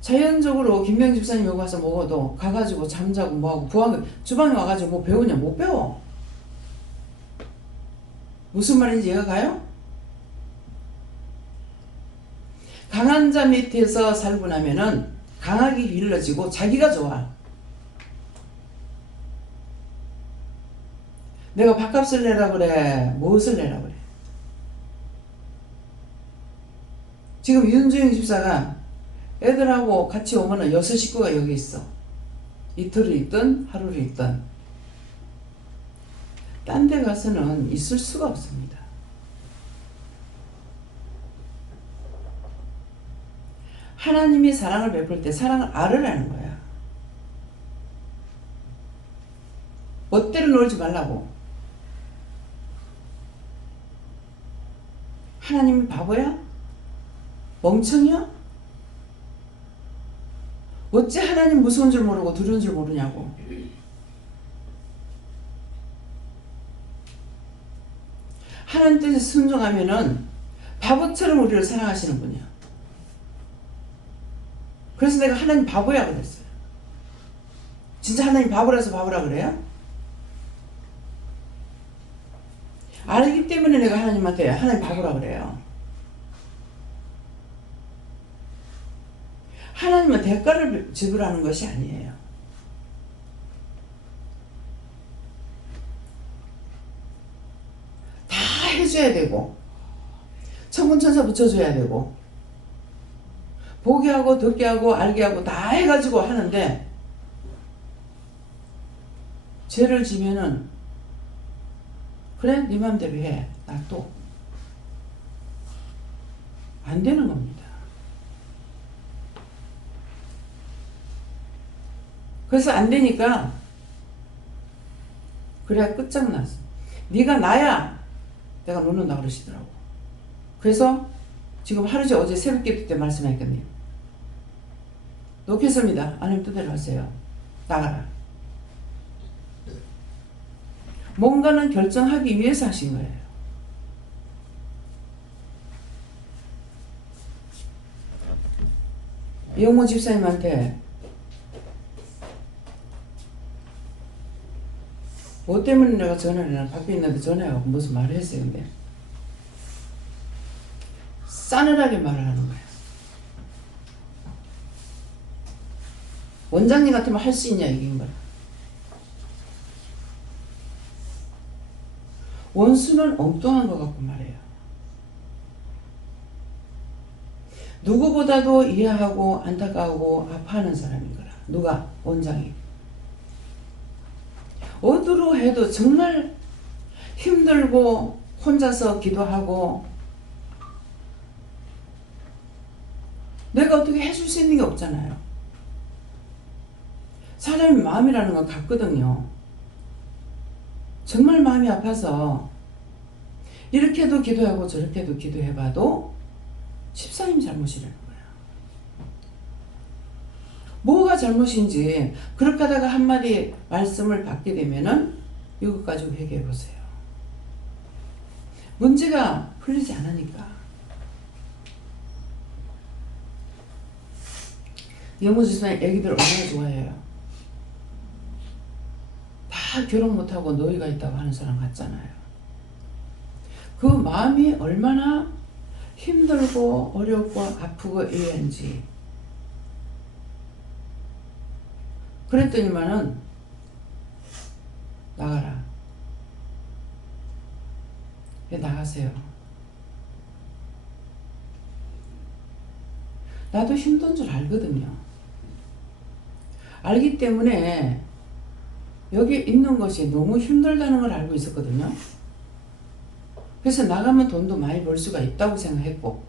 자연적으로 김명 집사님 여기 와서 먹어도 가가지고 잠자고 뭐하고 주방에 와가지고 뭐 배우냐? 못 배워. 무슨 말인지 이해가 가요? 강한 자 밑에서 살고 나면은 강하게 길러지고 자기가 좋아. 내가 밥값을 내라 그래. 무엇을 내라 그래. 지금 윤주영 집사가 애들하고 같이 오면은 6식구가 여기 있어. 이틀을 있든 하루를 있든. 딴 데 가서는 있을 수가 없습니다. 하나님이 사랑을 베풀 때 사랑을 알으라는 거야. 멋대로 놀지 말라고. 하나님이 바보야? 멍청이야? 어째 하나님 무서운 줄 모르고 두려운 줄 모르냐고. 하나님 뜻에 순종하면은 바보처럼 우리를 사랑하시는 분이야. 그래서 내가 하나님 바보야 그랬어요. 진짜 하나님 바보라서 바보라 그래요? 알기 때문에 내가 하나님한테 하나님 바보라 그래요. 하나님은 대가를 지불하는 것이 아니에요. 다 해줘야 되고 천문천사 붙여줘야 되고 보게 하고 듣게 하고 알게 하고 다 해가지고 하는데 죄를 지면은 그래 네 맘대로 해. 나 또 안 되는 겁니다. 그래서 안 되니까 그래야 끝장났어. 네가 나야 내가 놓는다 그러시더라고. 그래서 지금 하루 전 어제 새벽기도 때 말씀했거든요. 놓겠습니다. 하나님 뜻대로 하세요. 나가라. 뭔가는 결정하기 위해서 하신 거예요. 이영모 집사님한테 뭐 때문에 내가 전화를 해나 밖에 있는데 전화해갖고 무슨 말을 했어요. 근데 싸늘하게 말을 하는 거예요. 원장님 같으면 할 수 있냐 이긴 거야. 원수는 엉뚱한 것 같고 말이에요. 누구보다도 이해하고 안타까우고 아파하는 사람인 거라. 누가? 원장이. 어디로 해도 정말 힘들고 혼자서 기도하고 내가 어떻게 해줄 수 있는 게 없잖아요. 사람의 마음이라는 건 같거든요. 정말 마음이 아파서 이렇게도 기도하고 저렇게도 기도해봐도 집사님 잘못이라는 거야. 뭐가 잘못인지 그렇게 하다가 한마디 말씀을 받게 되면은 이것 가지고 회개해 보세요. 문제가 풀리지 않으니까. 영무집사님 애기들 얼마나 좋아해요. 다 결혼 못하고 노이가 있다고 하는 사람 같잖아요. 그 마음이 얼마나 힘들고 어렵고 아프고 이런지. 그랬더니만은 나가라. 나가세요. 나도 힘든 줄 알거든요. 알기 때문에 여기 있는 것이 너무 힘들다는 걸 알고 있었거든요. 그래서 나가면 돈도 많이 벌 수가 있다고 생각했고,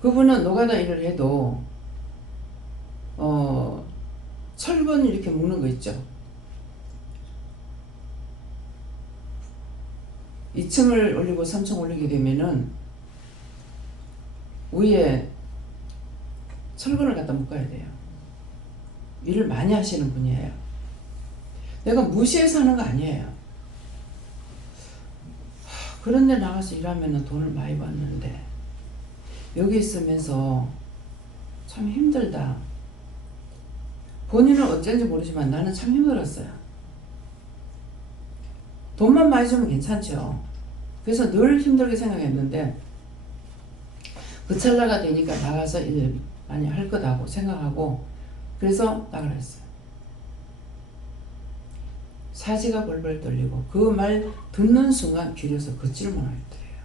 그분은 노가다 일을 해도 철근 이렇게 묶는 거 있죠. 2층을 올리고 3층 올리게 되면은 위에 철근을 갖다 묶어야 돼요. 일을 많이 하시는 분이에요. 내가 무시해서 하는 거 아니에요. 그런데 나가서 일하면 돈을 많이 받는데 여기 있으면서 참 힘들다. 본인은 어쩐지 모르지만 나는 참 힘들었어요. 돈만 많이 주면 괜찮죠. 그래서 늘 힘들게 생각했는데 그 찰나가 되니까 나가서 일 많이 할 거다고 생각하고 그래서 나가라 했어요. 사지가 벌벌 떨리고 그 말 듣는 순간 길에서 걷지를 못하겠더래요.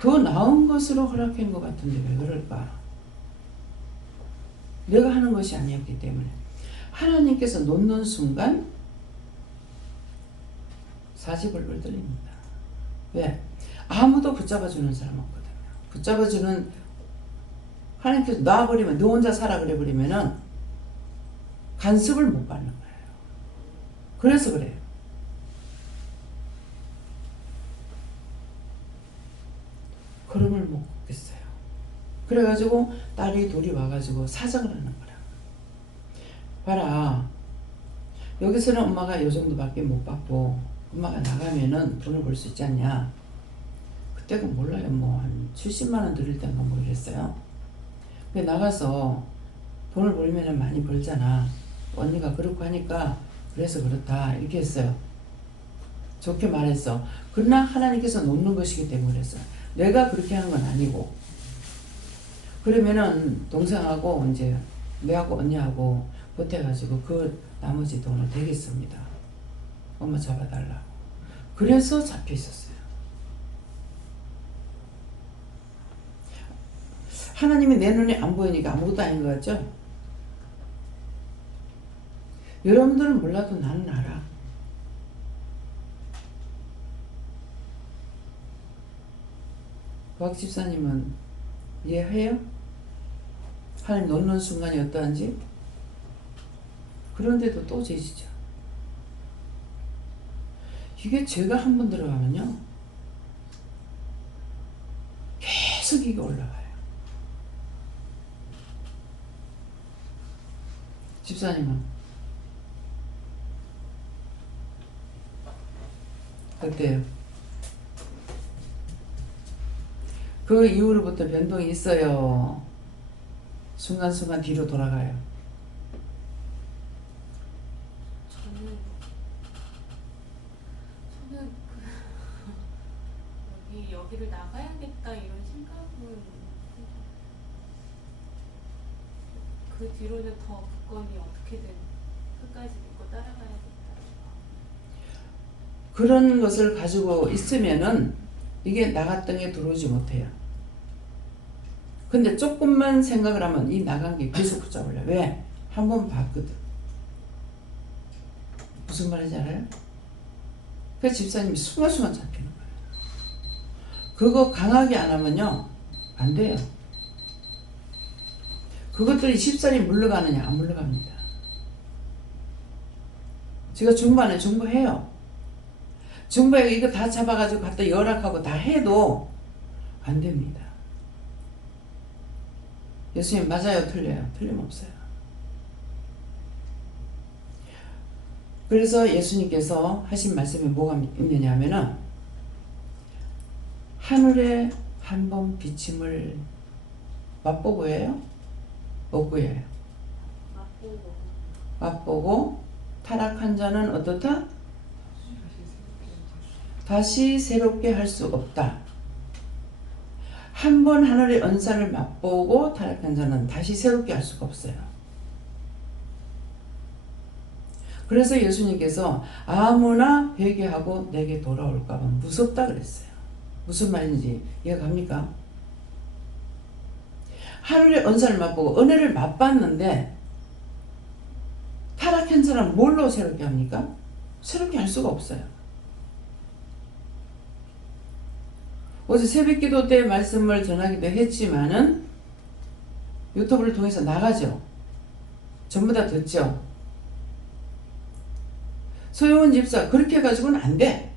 더 나은 것으로 허락한 것 같은데 왜 그럴까? 내가 하는 것이 아니었기 때문에 하나님께서 놓는 순간 사지벌벌 떨립니다. 왜? 아무도 붙잡아주는 사람 없거든요. 붙잡아주는 하나님께서 놔버리면 너 혼자 살아 그래 버리면은 간섭을 못 받는 거예요. 그래서 그래요. 걸음을 못 걷겠어요. 그래가지고 딸이 둘이 와가지고 사정을 하는 거라. 봐라. 여기서는 엄마가 이 정도밖에 못 받고 엄마가 나가면은 돈을 벌 수 있지 않냐. 그때가 몰라요. 뭐 한 70만 원 드릴 때인가 뭐 이랬어요. 근데 나가서 돈을 벌면은 많이 벌잖아. 언니가 그렇고 하니까 그래서 그렇다 이렇게 했어요. 좋게 말했어. 그러나 하나님께서 놓는 것이기 때문에 그랬어요. 내가 그렇게 하는 건 아니고. 그러면은 동생하고 이제 내하고 언니하고 보태가지고 그 나머지 돈을 대겠습니다. 엄마 잡아달라고. 그래서 잡혀 있었어요. 하나님이 내 눈에 안 보이니까 아무것도 아닌 것 같죠? 여러분들은 몰라도 나는 알아. 박 집사님은 이해해요? 하나님 놓는 순간이 어떠한지? 그런데도 또 죄지죠. 이게 죄가 한 번 들어가면요 계속 이게 올라가요. 집사님은 어때요? 그 이후로부터 변동이 있어요. 순간순간 뒤로 돌아가요. 저는 여기를 나가야겠다 이런 생각은 그 뒤로는 더 굳건히 어떻게든 끝까지 믿고 따라가야겠다. 그런 것을 가지고 있으면은 이게 나갔던 게 들어오지 못해요. 근데 조금만 생각을 하면 이 나간 게 계속 붙잡으려. 왜? 한 번 봤거든. 무슨 말인지 알아요? 그 집사님이 순간순간 잡히는 거예요. 그거 강하게 안 하면요 안 돼요. 그것들이 쉽사리 물러가느냐? 안 물러갑니다. 제가 중반에 중보해요. 중보에 이거 다 잡아가지고 갖다 열악하고 다 해도 안 됩니다. 예수님 맞아요? 틀려요? 틀림없어요. 그래서 예수님께서 하신 말씀이 뭐가 있느냐 하면은 하늘에 한 번 비침을 맛보고예요? 먹고예요? 맛보고 타락한 자는 어떻다? 다시 새롭게 할 수 없다. 한 번 하늘의 언사를 맛보고 타락한 자는 다시 새롭게 할 수가 없어요. 그래서 예수님께서 아무나 회개하고 내게 돌아올까 봐 무섭다 그랬어요. 무슨 말인지 이해가 갑니까? 하늘의 언사를 맛보고 은혜를 맛봤는데 타락한 사람 뭘로 새롭게 합니까? 새롭게 할 수가 없어요. 어제 새벽기도 때 말씀을 전하기도 했지만은 유튜브를 통해서 나가죠. 전부 다 듣죠. 소영은 집사 그렇게 해가지고는 안 돼.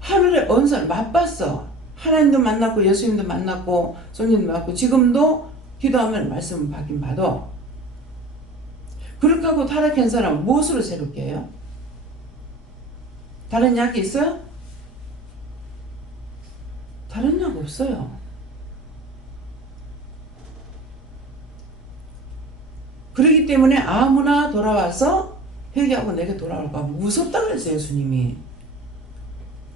하늘의 언사를 맛봤어. 하나님도 만났고 예수님도 만났고 성령도 만났고 지금도 기도하면 말씀을 받긴 받아. 그렇게 하고 타락한 사람은 무엇으로 새롭게 해요? 다른 약이 있어요? 다른 약 없어요. 그렇기 때문에 아무나 돌아와서 회개하고 내게 돌아올까 무섭다 그랬어요. 예수님이.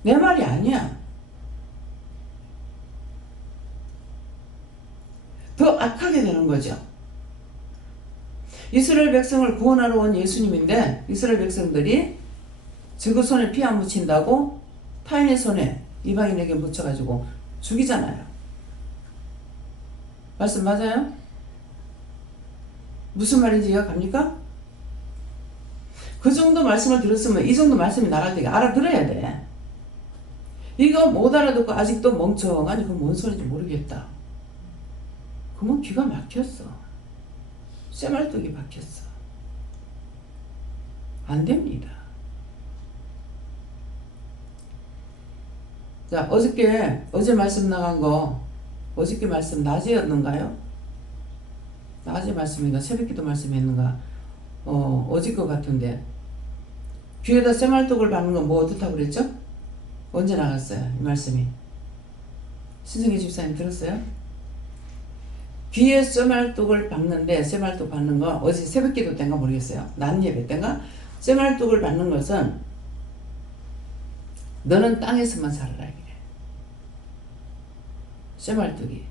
내 말이 아니야. 더 악하게 되는 거죠. 이스라엘 백성을 구원하러 온 예수님인데 이스라엘 백성들이 저그 손에 피 안 묻힌다고 타인의 손에 이방인에게 묻혀가지고 죽이잖아요. 말씀 맞아요? 무슨 말인지 이해가 갑니까? 그 정도 말씀을 들었으면 이 정도 말씀이 나갈 때 알아들어야 돼. 이거 못 알아듣고 아직도 멍청하니 그건 뭔 소리인지 모르겠다. 그러면 귀가 막혔어. 쇠말뚝이 박혔어. 안 됩니다. 자, 어제 말씀 나간 거, 어저께 말씀 낮에였는가요? 낮에 말씀인가, 새벽기도 말씀했는가, 어제 거 같은데, 귀에다 쇠말뚝을 박는 건 뭐 어떻다고 그랬죠? 언제 나갔어요? 이 말씀이. 신승희 집사님 들었어요? 귀에 쇠말뚝을 박는데, 쇠말뚝 박는 거, 어제 새벽기도 때인가 모르겠어요. 낮 예배 때인가? 쇠말뚝을 박는 것은, 너는 땅에서만 살아라. 이래. 쇠말뚝이.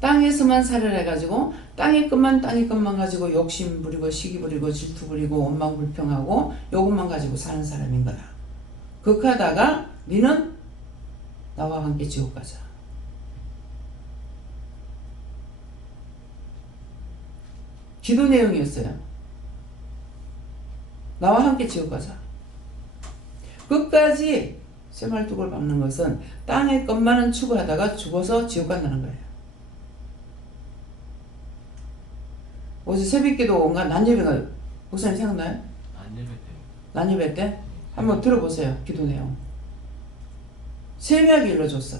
땅에서만 살아라 해가지고, 땅의 것만 가지고 욕심 부리고, 시기 부리고, 질투 부리고, 원망 불평하고, 요것만 가지고 사는 사람인 거다. 그렇게 하다가, 너는 나와 함께 지옥 가자. 기도 내용이었어요. 나와 함께 지옥 가자. 끝까지 쇠말뚝을 박는 것은 땅의 것만은 추구하다가 죽어서 지옥 간다는 거예요. 어제 새벽기도인가 난예배가 목사님 생각나요? 난예배 때. 난예배 때? 한번 들어보세요. 기도 내용. 세미하게 일러줬어.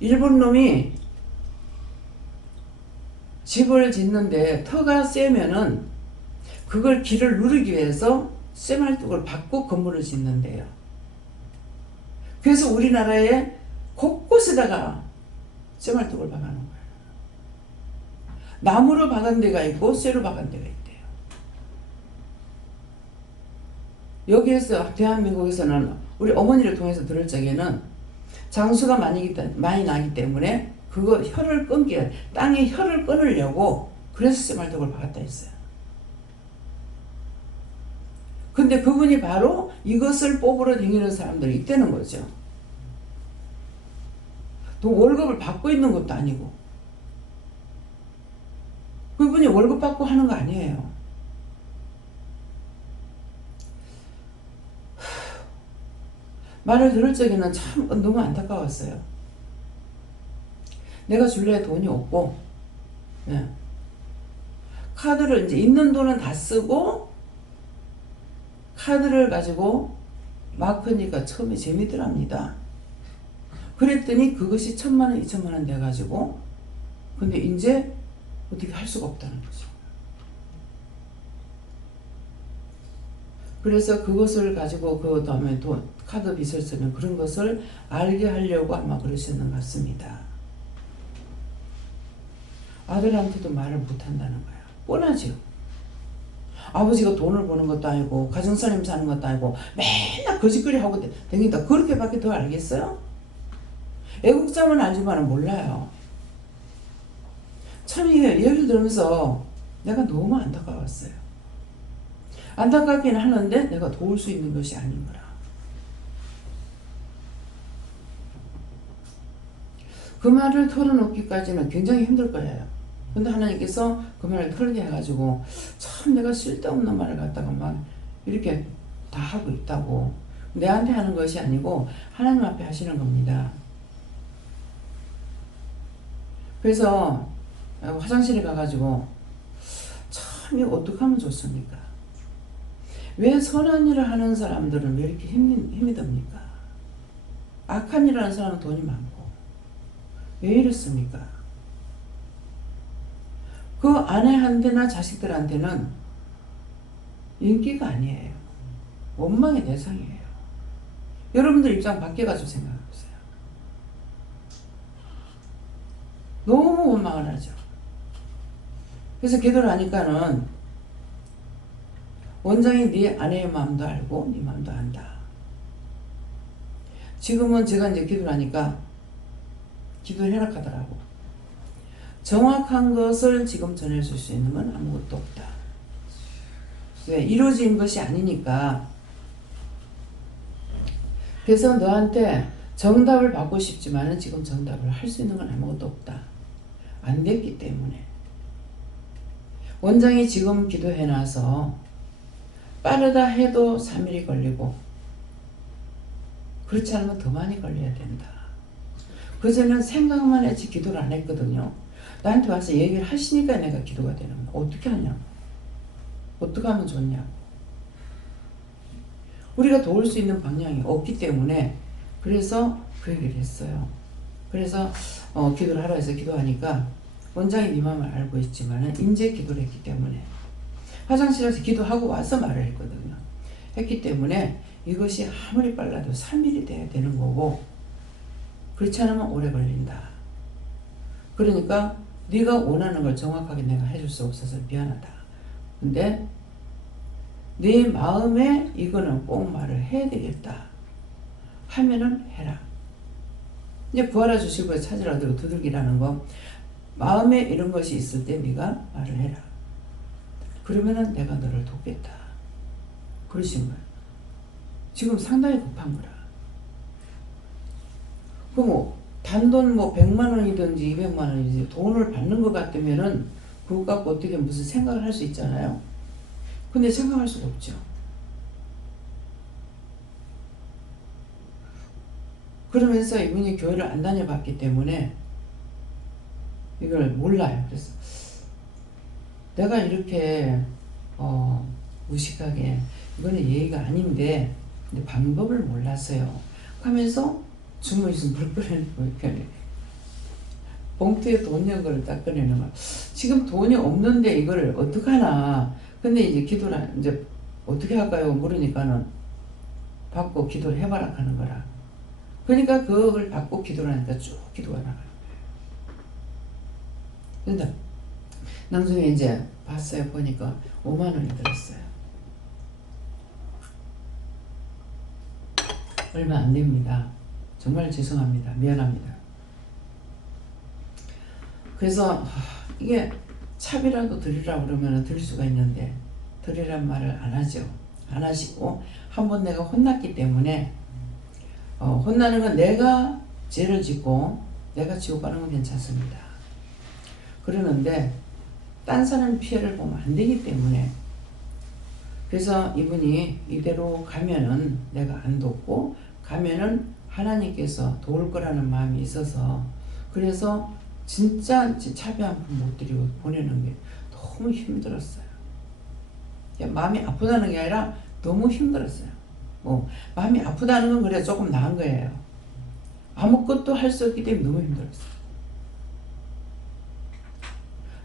일본 놈이 집을 짓는데 터가 세면은 그걸 길을 누르기 위해서 쇠말뚝을 박고 건물을 짓는데요. 그래서 우리나라에 곳곳에다가 쇠말뚝을 박아놓은 거예요. 나무로 박은 데가 있고 쇠로 박은 데가 있대요. 여기에서 대한민국에서는 우리 어머니를 통해서 들을 적에는 장수가 많이 나기 때문에 그거 혀를 끊게, 땅에 혀를 끊으려고 그래서 쇠말독을 박았다 했어요. 근데 그분이 바로 이것을 뽑으러 다니는 사람들이 있다는 거죠. 또 월급을 받고 있는 것도 아니고. 그분이 월급 받고 하는 거 아니에요. 말을 들을 적에는 참 너무 안타까웠어요. 내가 줄래 돈이 없고, 예. 카드를 이제 있는 돈은 다 쓰고, 카드를 가지고 마크니까 처음에 재미더랍니다. 그랬더니 그것이 1,000만원, 2,000만원 돼가지고, 근데 이제 어떻게 할 수가 없다는 거죠. 그래서 그것을 가지고 그 다음에 돈, 카드 빚을 쓰는 그런 것을 알게 하려고 아마 그러셨는 것 같습니다. 아들한테도 말을 못한다는 거야. 뻔하죠. 아버지가 돈을 버는 것도 아니고 가정살림 사는 것도 아니고 맨날 거짓거리 하고 다닌다. 그렇게밖에 더 알겠어요? 애국자만 알지만은 몰라요. 참 이게 얘기를 들으면서 내가 너무 안타까웠어요. 안타깝긴 하는데 내가 도울 수 있는 것이 아닌 거라. 그 말을 털어놓기까지는 굉장히 힘들 거예요. 근데 하나님께서 그 말을 털게 해가지고 참 내가 쓸데없는 말을 갖다가 막 이렇게 다 하고 있다고. 내한테 하는 것이 아니고 하나님 앞에 하시는 겁니다. 그래서 화장실에 가가지고 참 이거 어떻게 하면 좋습니까? 왜 선한 일을 하는 사람들은 왜 이렇게 힘이 듭니까? 악한 일을 하는 사람은 돈이 많고 왜 이렇습니까? 그 아내한테나 자식들한테는 인기가 아니에요. 원망의 대상이에요. 여러분들 입장 바뀌어가지고 생각해보세요. 너무 원망을 하죠. 그래서 기도를 하니까는 원장이 네 아내의 마음도 알고 네 마음도 안다. 지금은 제가 이제 기도를 하니까 기도를 허락하더라고. 정확한 것을 지금 전해줄 수 있는 건 아무것도 없다. 왜? 이루어진 것이 아니니까. 그래서 너한테 정답을 받고 싶지만은 지금 정답을 할 수 있는 건 아무것도 없다. 안 됐기 때문에. 원장이 지금 기도해놔서 빠르다 해도 3일이 걸리고 그렇지 않으면 더 많이 걸려야 된다. 그전에는 생각만 했지 기도를 안 했거든요. 나한테 와서 얘기를 하시니까 내가 기도가 되는 거야. 어떻게 하냐고. 어떻게 하면 좋냐고. 우리가 도울 수 있는 방향이 없기 때문에 그래서 그 얘기를 했어요. 그래서 기도를 하라 해서 기도하니까 원장이 네 마음을 알고 있지만은 이제 기도를 했기 때문에 화장실에서 기도하고 와서 말을 했거든요. 했기 때문에 이것이 아무리 빨라도 3일이 돼야 되는 거고 그렇지 않으면 오래 걸린다. 그러니까 네가 원하는 걸 정확하게 내가 해줄 수 없어서 미안하다. 근데 네 마음에 이거는 꼭 말을 해야 되겠다 하면은 해라. 이제 구하라 주실 걸 찾으라 들고 두들기라는 거 마음에 이런 것이 있을 때 네가 말을 해라. 그러면은 내가 너를 돕겠다. 그러신 거야. 지금 상당히 급한 거라. 그럼 단돈 100만 원이든지 200만 원이든지 돈을 받는 것 같으면은 그거 갖고 어떻게 무슨 생각을 할 수 있잖아요. 근데 생각할 수가 없죠. 그러면서 이분이 교회를 안 다녀봤기 때문에 이걸 몰라요. 그래서 내가 이렇게 무식하게 이거는 예의가 아닌데 근데 방법을 몰랐어요. 하면서 주머니에 물 꺼내고 이렇게 봉투에 돈 넣은 거를 딱 꺼내는 거야. 지금 돈이 없는데 이거를 어떡하나. 근데 이제 기도를 이제 어떻게 할까요? 물으니까는 받고 기도를 해봐라 하는 거라. 그러니까 그걸 받고 기도를 하니까 쭉 기도가 나가는 거예요. 근데 나중에 이제 봤어요. 보니까 5만 원이 들었어요. 얼마 안 됩니다. 정말 죄송합니다. 미안합니다. 그래서 이게 차비라도 드리라고 그러면 드릴 수가 있는데 드리란 말을 안 하죠. 안 하시고 한번 내가 혼났기 때문에 혼나는 건 내가 죄를 짓고 내가 지옥 가는 건 괜찮습니다. 그러는데 딴 사람 피해를 보면 안 되기 때문에 그래서 이분이 이대로 가면은 내가 안 돕고 가면은 하나님께서 도울 거라는 마음이 있어서 그래서 진짜 차비 한 푼 못 드리고 보내는 게 너무 힘들었어요. 마음이 아프다는 게 아니라 너무 힘들었어요. 뭐 마음이 아프다는 건 그래 조금 나은 거예요. 아무것도 할 수 없기 때문에 너무 힘들었어요.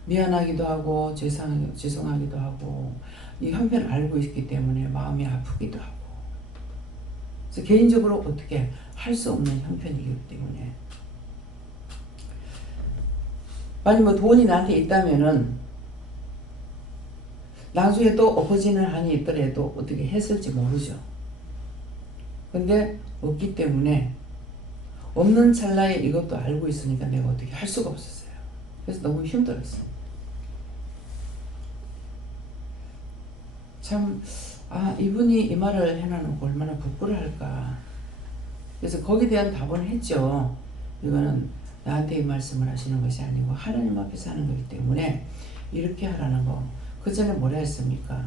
미안하기도 하고 죄송하기도 하고 이 형편을 알고 있기 때문에 마음이 아프기도 하고 그래서 개인적으로 어떻게 할 수 없는 형편이기 때문에 만약 뭐 돈이 나한테 있다면은 나중에 또 엎어지는 한이 있더라도 어떻게 했을지 모르죠. 근데 없기 때문에 없는 찰나에 이것도 알고 있으니까 내가 어떻게 할 수가 없었어요. 그래서 너무 힘들었어요. 참, 이분이 이 말을 해놔놓고 얼마나 부끄러워할까. 그래서 거기에 대한 답은 했죠. 이거는 나한테 이 말씀을 하시는 것이 아니고 하나님 앞에서 하는 거기 때문에 이렇게 하라는 거. 그 전에 뭐라 했습니까?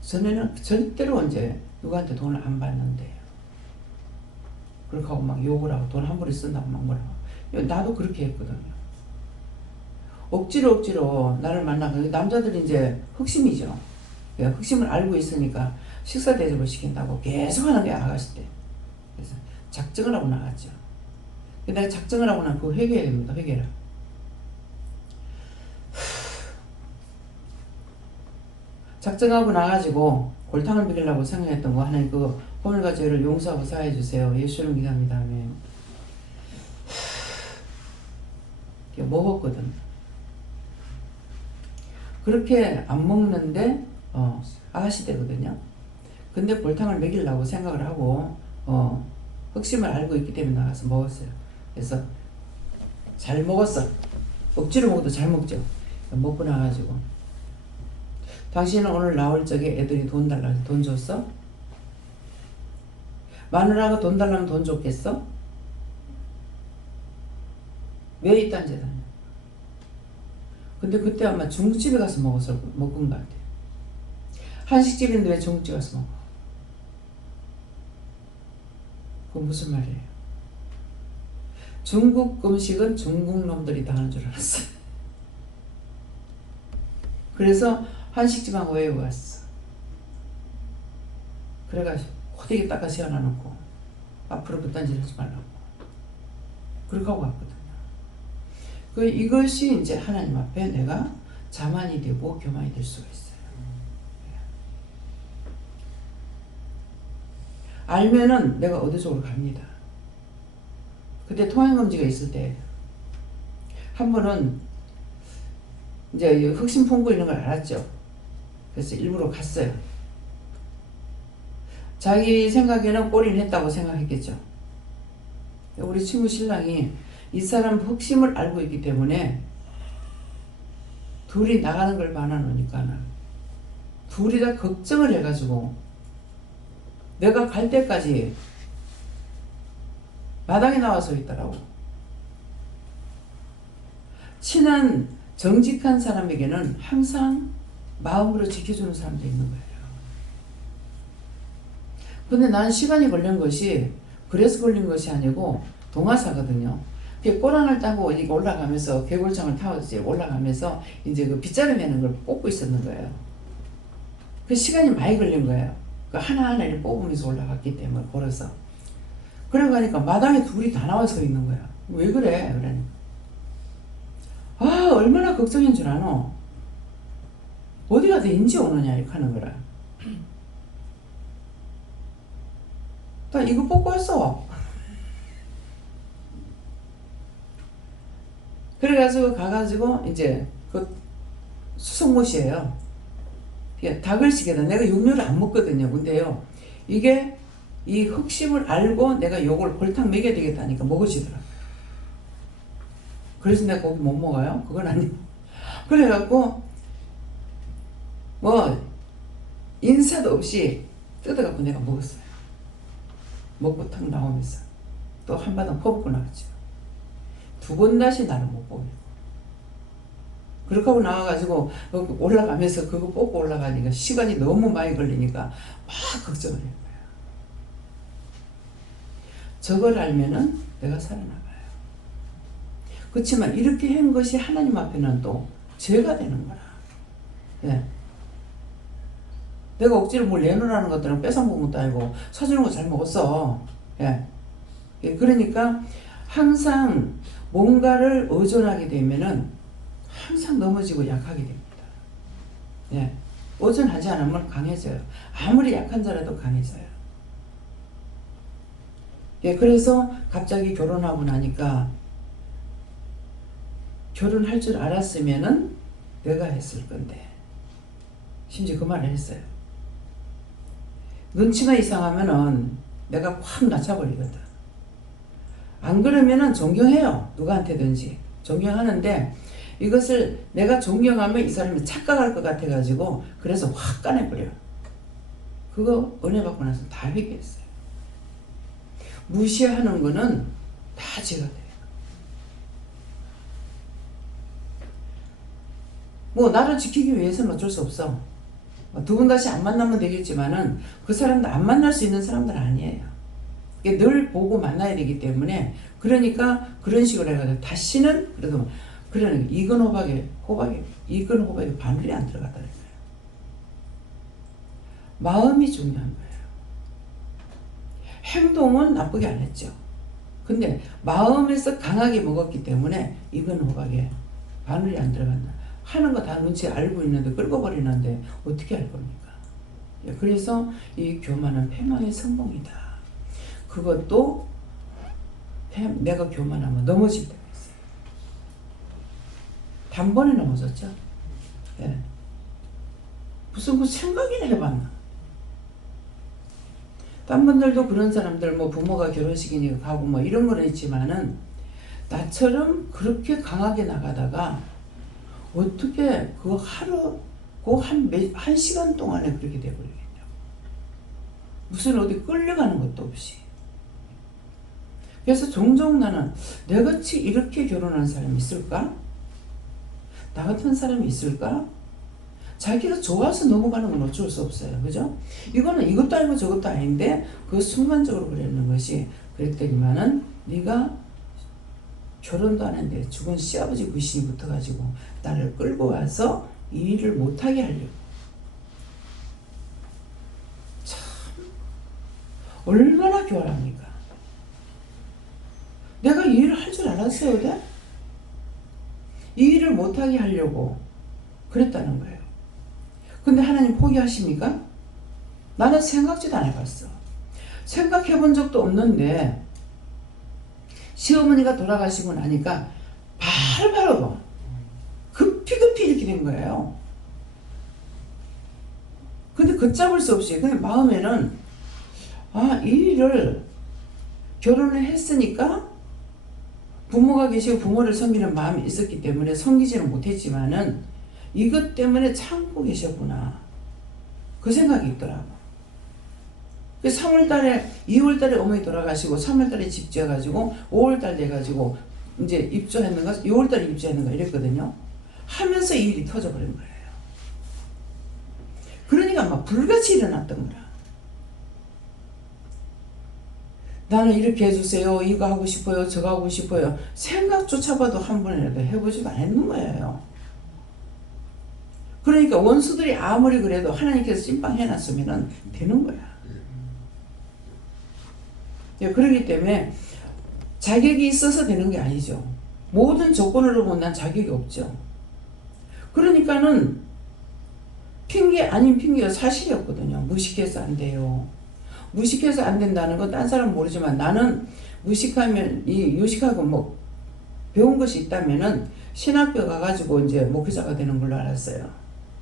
전에는 절대로 이제 누구한테 돈을 안 받는데요. 그렇게 하고 막 욕을 하고 돈 함부로 쓴다고 막 뭐라고. 나도 그렇게 했거든요. 억지로 나를 만나고 남자들이 이제 흑심이죠. 흑심을 알고 있으니까 식사 대접을 시킨다고 계속 하는 게 아가씨 때. 그래서 작정을 하고 나갔죠. 내가 작정을 하고 나면 그거 회개해야 됩니다. 회개라. 작정하고 나가지고 골탕을 먹이려고 생각했던 거 하나님 그 허물과 죄를 용서하고 사해 주세요. 예수를 믿습니다. 아멘. 먹었거든. 그렇게 안 먹는데 아가씨 되거든요. 근데 골탕을 먹이려고 생각을 하고 흑심을 알고 있기 때문에 나가서 먹었어요. 그래서 잘 먹었어. 억지로 먹어도 잘 먹죠. 먹고 나가지고 당신은 오늘 나올 적에 애들이 돈 달라고 해서 돈 줬어? 마누라가 돈 달라면 돈 줬겠어? 왜 이딴 짓 하냐? 근데 그때 아마 중국집에 가서 먹은 것 같아요. 한식집인데 왜 중국집 가서 먹어? 그건 무슨 말이에요? 중국 음식은 중국 놈들이 다 하는 줄 알았어요. 그래서 한식집하고 왜 왔어? 그래가지고 호되게 닦아 세워놔놓고 앞으로 그딴 짓 하지 말라고 그렇게 하고 왔거든요. 이것이 이제 하나님 앞에 내가 자만이 되고 교만이 될 수가 있어요. 알면은 내가 어느 쪽으로 갑니다. 그때 통행금지가 있을 때 한 번은 이제 흑심 풍구 있는 걸 알았죠. 그래서 일부러 갔어요. 자기 생각에는 꼴이 했다고 생각했겠죠. 우리 친구 신랑이 이 사람 흑심을 알고 있기 때문에 둘이 나가는 걸 봐놔놓으니까 둘이 다 걱정을 해가지고 내가 갈 때까지 마당에 나와 서 있더라고. 친한 정직한 사람에게는 항상 마음으로 지켜주는 사람도 있는 거예요. 근데 난 시간이 걸린 것이 그래서 걸린 것이 아니고 동화사거든요. 꼬랑을 따고 이게 올라가면서 개골장을 타고 올라가면서 이제 그 빗자루 매는 걸 뽑고 있었는 거예요. 그 시간이 많이 걸린 거예요. 그 하나하나 이렇게 뽑으면서 올라갔기 때문에 걸어서. 그러고 가니까 마당에 둘이 다 나와 서 있는 거야. 왜 그래? 그러니까. 얼마나 걱정인 줄 아노? 어디 가서 인지 오느냐 이렇게 하는 거라. 나 이거 뽑고 왔어. 그래가지고 가가지고 이제 그 수송못이에요. 닭을 시켜다. 내가 육류를 안 먹거든요. 근데요, 이게 이 흑심을 알고 내가 요걸 골탕 먹여야 되겠다니까 먹어지더라고요. 그래서 내가 고기 못 먹어요? 그건 아니고. 그래갖고 뭐 인사도 없이 뜯어갖고 내가 먹었어요. 먹고 탁 나오면서 또 한바탕 퍼붓고 나왔죠. 두 번 다시 나를 못 보고. 그렇게 하고 나와가지고 올라가면서 그거 뽑고 올라가니까 시간이 너무 많이 걸리니까 막 걱정을 해요. 저걸 알면은 내가 살아나가요. 그렇지만 이렇게 한 것이 하나님 앞에는 또 죄가 되는 거라. 예. 내가 억지로 뭘 내놓으라는 것들은 뺏어먹은 것도 아니고 사주는 거 잘 먹었어. 예. 예. 그러니까 항상 뭔가를 의존하게 되면은 항상 넘어지고 약하게 됩니다. 예. 의존하지 않으면 강해져요. 아무리 약한 자라도 강해져요. 예, 그래서 갑자기 결혼하고 나니까 결혼할 줄 알았으면은 내가 했을 건데 심지어 그 말을 했어요. 눈치가 이상하면은 내가 확 낮춰버리거든. 안 그러면은 존경해요. 누구한테든지 존경하는데 이것을 내가 존경하면 이 사람이 착각할 것 같아가지고 그래서 확 까내버려. 그거 은혜 받고 나서 다 회개했어요. 무시하는 거는 다 죄가 돼요. 뭐 나를 지키기 위해서는 어쩔 수 없어. 두 번 다시 안 만나면 되겠지만은 그 사람도 안 만날 수 있는 사람들 아니에요. 늘 보고 만나야 되기 때문에 그러니까 그런 식으로 해가지고 다시는 그래도 그러는 익은 호박에 바늘이 안 들어가더라고요. 마음이 중요한 거예요. 행동은 나쁘게 안 했죠. 근데 마음에서 강하게 먹었기 때문에 익은 호박에 바늘이 안 들어간다. 하는 거 다 눈치 알고 있는데 끌고 버리는데 어떻게 할 겁니까? 그래서 이 교만은 패망의 성공이다. 그것도 내가 교만하면 넘어질 때가 있어요. 단번에 넘어졌죠. 예. 무슨 그 생각이나 해봤나? 딴 분들도 그런 사람들 뭐 부모가 결혼식이니까 가고 뭐 이런 거는 있지만은 나처럼 그렇게 강하게 나가다가 어떻게 그 하루 한 시간 동안에 그렇게 돼버리겠냐고. 무슨 어디 끌려가는 것도 없이. 그래서 종종 나는 내같이 이렇게 결혼한 사람이 있을까? 나 같은 사람이 있을까? 자기가 좋아서 넘어가는 건 어쩔 수 없어요. 그죠? 이거는 이것도 아니고 저것도 아닌데 그 순간적으로 그랬는 것이 그랬더니만은 네가 결혼도 안 했는데 죽은 시아버지 귀신이 붙어가지고 나를 끌고 와서 이 일을 못하게 하려고. 참 얼마나 교활합니까? 내가 이 일을 할 줄 알았어요. 돼? 이 일을 못하게 하려고 그랬다는 거예요. 근데 하나님 포기하십니까? 나는 생각지도 안 해봤어. 생각해 본 적도 없는데 시어머니가 돌아가시고 나니까 바로 급히 이렇게 된 거예요. 근데 걷잡을 수 없이 그냥 마음에는 이 일을 결혼을 했으니까 부모가 계시고 부모를 섬기는 마음이 있었기 때문에 섬기지는 못했지만은 이것 때문에 참고 계셨구나. 그 생각이 있더라고. 3월달에 2월달에 어머니 돌아가시고 3월달에 집 지어가지고 5월달 돼가지고 이제 입주했는가 6월달에 입주했는가 이랬거든요. 하면서 이 일이 터져버린 거예요. 그러니까 막 불같이 일어났던 거라. 나는 이렇게 해주세요. 이거 하고 싶어요. 저거 하고 싶어요. 생각조차 봐도 한 번이라도 해보지도 않았는 거예요. 그러니까 원수들이 아무리 그래도 하나님께서 찐빵 해놨으면 되는 거야. 그렇기 때문에 자격이 있어서 되는 게 아니죠. 모든 조건으로 보면 난 자격이 없죠. 그러니까는 핑계 아닌 핑계가 사실이었거든요. 무식해서 안 돼요. 무식해서 안 된다는 건 딴 사람은 모르지만 나는 무식하면 이 유식하고 뭐 배운 것이 있다면은 신학교 가가지고 이제 목회자가 되는 걸로 알았어요.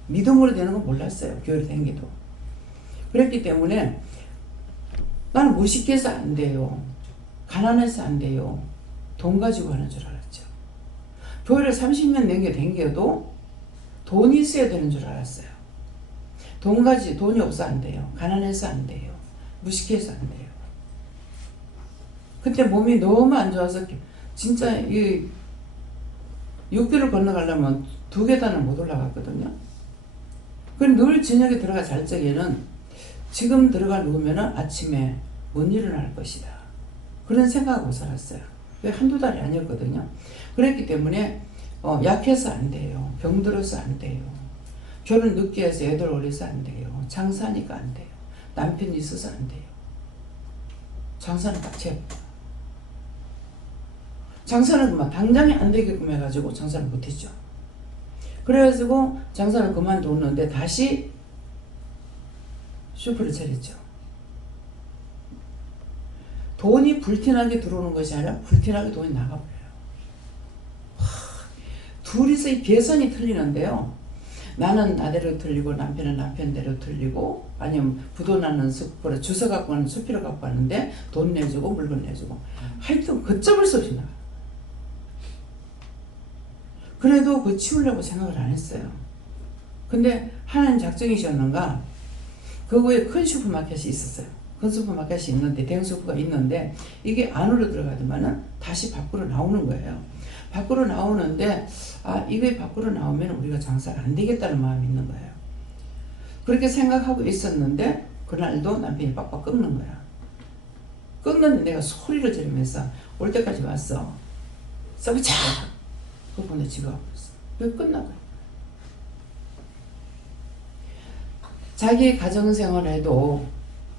믿음으로 되는 건 몰랐어요. 교회를 다니기도. 그랬기 때문에 나는 무식해서 안 돼요. 가난해서 안 돼요. 돈 가지고 하는 줄 알았죠. 교회를 30년 댕겨도 돈이 있어야 되는 줄 알았어요. 돈이 없어 안 돼요. 가난해서 안 돼요. 무식해서 안 돼요. 그때 몸이 너무 안 좋아서 진짜 이 6개를 건너가려면 2계단을 못 올라갔거든요. 그럼 늘 저녁에 들어가 잘 적에는 지금 들어가 누우면 아침에 못 일어날 것이다. 그런 생각하고 살았어요. 한두 달이 아니었거든요. 그랬기 때문에 약해서 안 돼요. 병들어서 안 돼요. 결혼 늦게 해서 애들 어려서 안 돼요. 장사하니까 안 돼요. 남편이 있어서 안 돼요. 장사는 빡쳐요. 장사는 그만 당장에 안 되게끔 해가지고 장사를 못했죠. 그래가지고 장사를 그만뒀는데 다시 슈퍼를 차렸죠. 돈이 불티나게 들어오는 것이 아니라 불티나게 돈이 나가버려요. 둘이서 이 계산이 틀리는데요. 나는 나대로 틀리고 남편은 남편대로 틀리고 아니면 부도나는 숲으로 주워 갖고 가는 수필을 갖고 가는데 돈 내주고 물건 내주고 하여튼 걷잡을 수 없이 나가요. 그래도 그 치우려고 생각을 안 했어요. 근데 하나님 작정이셨는가 그 후에 큰 슈퍼마켓이 있었어요. 큰 슈퍼마켓이 있는데 대형 슈퍼가 있는데 이게 안으로 들어가더만은 다시 밖으로 나오는 거예요. 밖으로 나오는데 이게 밖으로 나오면 우리가 장사가 안 되겠다는 마음이 있는 거예요. 그렇게 생각하고 있었는데 그날도 남편이 빡빡 꺾는 거야. 꺾는데 내가 소리를 지르면서 올 때까지 왔어. 써보자! 그거 보내 집에 와버렸어. 왜 끝나고 자기 가정생활에도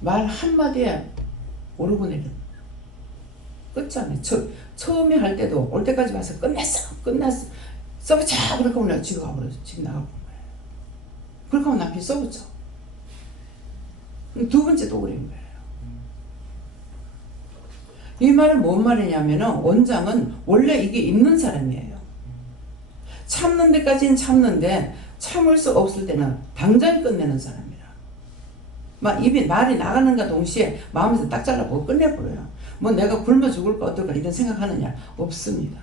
말 한마디에 오르고 내려 끝잖아요. 처음에 할 때도 올 때까지 와서 끝났어 써보자 그렇게 하면 내가 집에 가버렸어. 집에 나가본 거예요. 그렇게 하면 남편이 써보자. 두 번째 또 그린 거예요. 이 말은 뭔 말이냐면은 원장은 원래 이게 있는 사람이에요. 참는 데까지는 참는데 참을 수 없을 때는 당장 끝내는 사람이라. 막 입이 말이 나가는가 동시에 마음에서 딱 잘라보고 끝내버려요. 뭐 내가 굶어 죽을까 어떨까 이런 생각하느냐? 없습니다.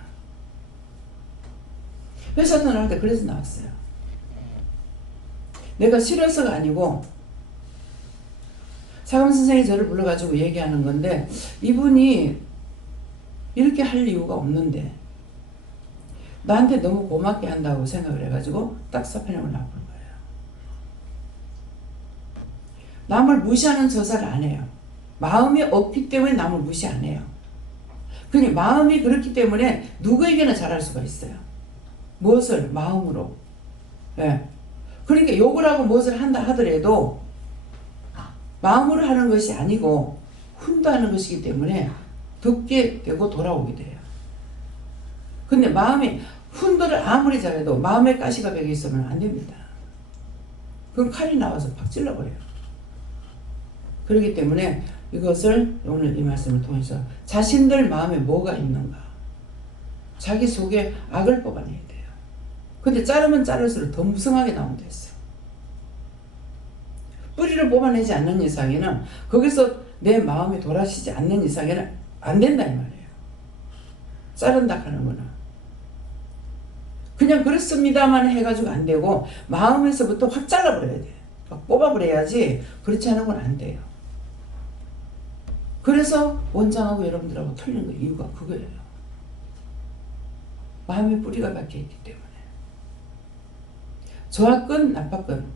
회사 다닐 때 그래서 나왔어요. 내가 싫어서가 아니고 사감 선생이 저를 불러가지고 얘기하는 건데 이분이 이렇게 할 이유가 없는데 나한테 너무 고맙게 한다고 생각을 해가지고 딱 사편형을 나쁜 거예요. 남을 무시하는 저사를 안 해요. 마음이 없기 때문에 남을 무시 안 해요. 그러니 마음이 그렇기 때문에 누구에게나 잘할 수가 있어요. 무엇을? 마음으로. 네. 그러니까 욕을 하고 무엇을 한다 하더라도 마음으로 하는 것이 아니고 훈도하는 것이기 때문에 듣게 되고 돌아오게 돼요. 근데 마음이 훈도를 아무리 잘해도 마음에 가시가 배겨 있으면 안 됩니다. 그럼 칼이 나와서 팍 찔러버려요. 그렇기 때문에 이것을 오늘 이 말씀을 통해서 자신들 마음에 뭐가 있는가 자기 속에 악을 뽑아내야 돼요. 근데 자르면 자를수록 더 무성하게 나온다 했어요. 뿌리를 뽑아내지 않는 이상에는 거기서 내 마음이 돌아서지 않는 이상에는 안 된다 이 말이에요. 자른다 하는 거는 그냥 그렇습니다만 해가지고 안 되고 마음에서부터 확 잘라버려야 돼. 막 뽑아버려야지. 그렇지 않은 건 안 돼요. 그래서 원장하고 여러분들하고 틀린 거 이유가 그거예요. 마음의 뿌리가 박혀있기 때문에. 저하건 나빠건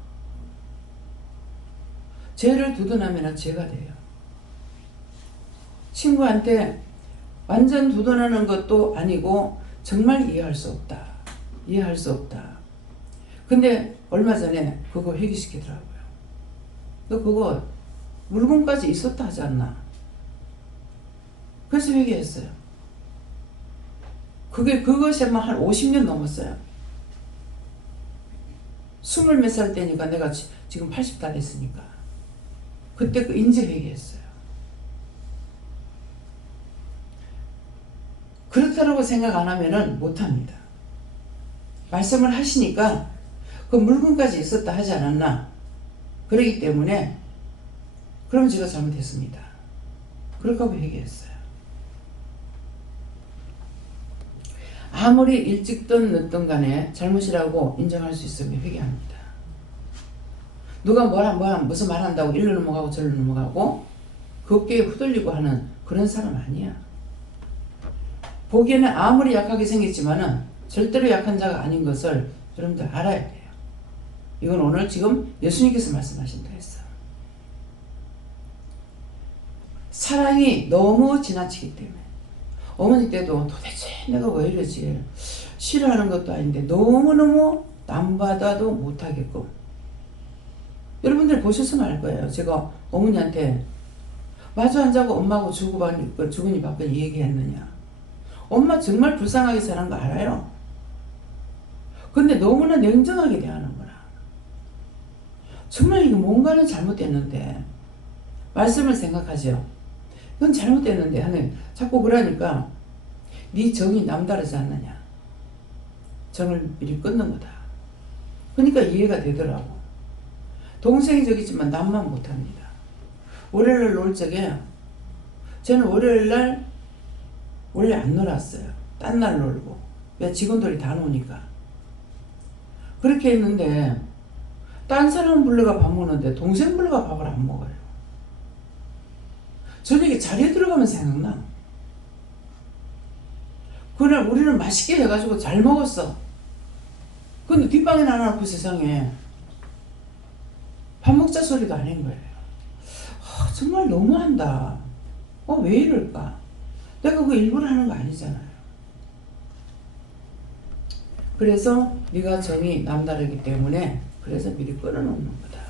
죄를 두둔하면 죄가 돼요. 친구한테 완전 두둔하는 것도 아니고 정말 이해할 수 없다. 이해할 수 없다. 근데 얼마 전에 그거 회개시키더라고요. 너 그거 물건까지 있었다 하지 않나? 그래서 회개했어요. 그것에만 한 50년 넘었어요. 20몇 살 때니까 내가 지금 80 다 됐으니까. 그때 그 인제 회개했어요. 그렇다라고 생각 안 하면은 못합니다. 말씀을 하시니까 그 물건까지 있었다 하지 않았나? 그러기 때문에 그럼 제가 잘못했습니다. 그렇게 하고 회개했어요. 아무리 일찍든 늦든 간에 잘못이라고 인정할 수 있으면 회개합니다. 누가 무슨 말 한다고 일로 넘어가고 절로 넘어가고 그 어깨에 후들리고 하는 그런 사람 아니야. 보기에는 아무리 약하게 생겼지만은 절대로 약한 자가 아닌 것을 여러분들 알아야 돼요. 이건 오늘 지금 예수님께서 말씀하신다 했어. 사랑이 너무 지나치기 때문에 어머니 때도 도대체 내가 왜 이러지, 싫어하는 것도 아닌데 너무너무 남받아도 못하겠고, 여러분들 보셨으면 알 거예요. 제가 어머니한테 마주 앉자고 엄마하고 주거니 받거니 얘기했느냐. 엄마 정말 불쌍하게 사는 거 알아요. 근데 너무나 냉정하게 대하는구나. 정말 이게 뭔가는 잘못됐는데, 말씀을 생각하죠. 이건 잘못됐는데 하는, 자꾸 그러니까 네 정이 남다르지 않느냐. 정을 미리 끊는 거다. 그러니까 이해가 되더라고. 동생이 저기 있지만 남만 못합니다. 월요일날 놀 적에 저는 월요일날 원래 안 놀았어요. 딴 날 놀고. 왜? 직원들이 다 노니까. 그렇게 했는데 딴 사람 불러가 밥 먹는데 동생 불러가 밥을 안 먹어요. 저녁에 자리에 들어가면 생각나. 그날 우리는 맛있게 해가지고 잘 먹었어. 근데 뒷방에 나눠놓고 세상에 밥 먹자 소리도 안 한 거예요. 정말 너무한다. 왜 이럴까? 내가 그거 일부러 하는 거 아니잖아요. 그래서 네가 정이 남다르기 때문에 그래서 미리 끊어놓는 거다.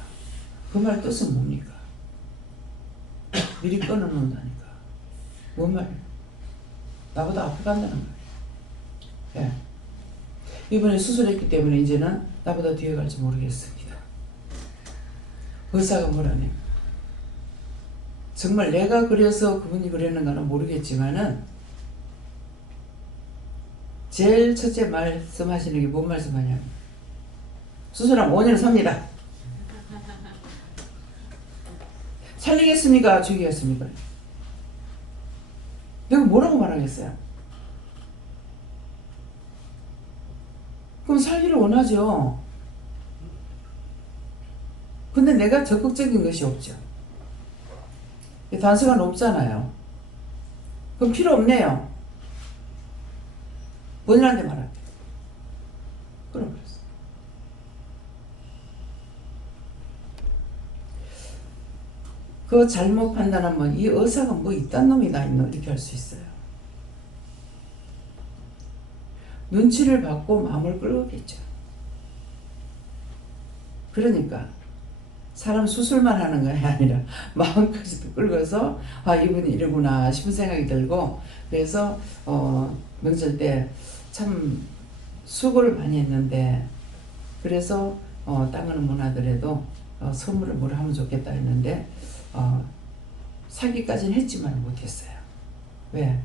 그 말 뜻은 뭡니까? 미리 끊어놓는다니까. 뭔 말이야? 나보다 앞에 간다는 거예요. 예. 이번에 수술했기 때문에 이제는 나보다 뒤에 갈지 모르겠습니다. 의사가 뭐라네. 정말 내가 그래서 그분이 그랬는가는 모르겠지만은 제일 첫째 말씀하시는 게 뭔 말씀하냐면, 수술하면 5년 삽니다. 살리겠습니까? 죽이겠습니까? 내가 뭐라고 말하겠어요? 그럼 살기를 원하죠. 근데 내가 적극적인 것이 없죠. 단서가 높잖아요. 그럼 필요 없네요. 본인한테 말할게요. 끊어버렸어. 그 잘못 판단하면 이 의사가 뭐 이딴 놈이 다 있노 이렇게 할 수 있어요. 눈치를 받고 마음을 끌겠죠. 그러니까 사람 수술만 하는 것이 아니라 마음까지도 끌고서 이분이 이러구나 싶은 생각이 들고, 그래서 명절 때 참 수고를 많이 했는데, 그래서 땅은 못 하더라도 선물을 뭘 하면 좋겠다 했는데 사기까지는 했지만 못했어요. 왜?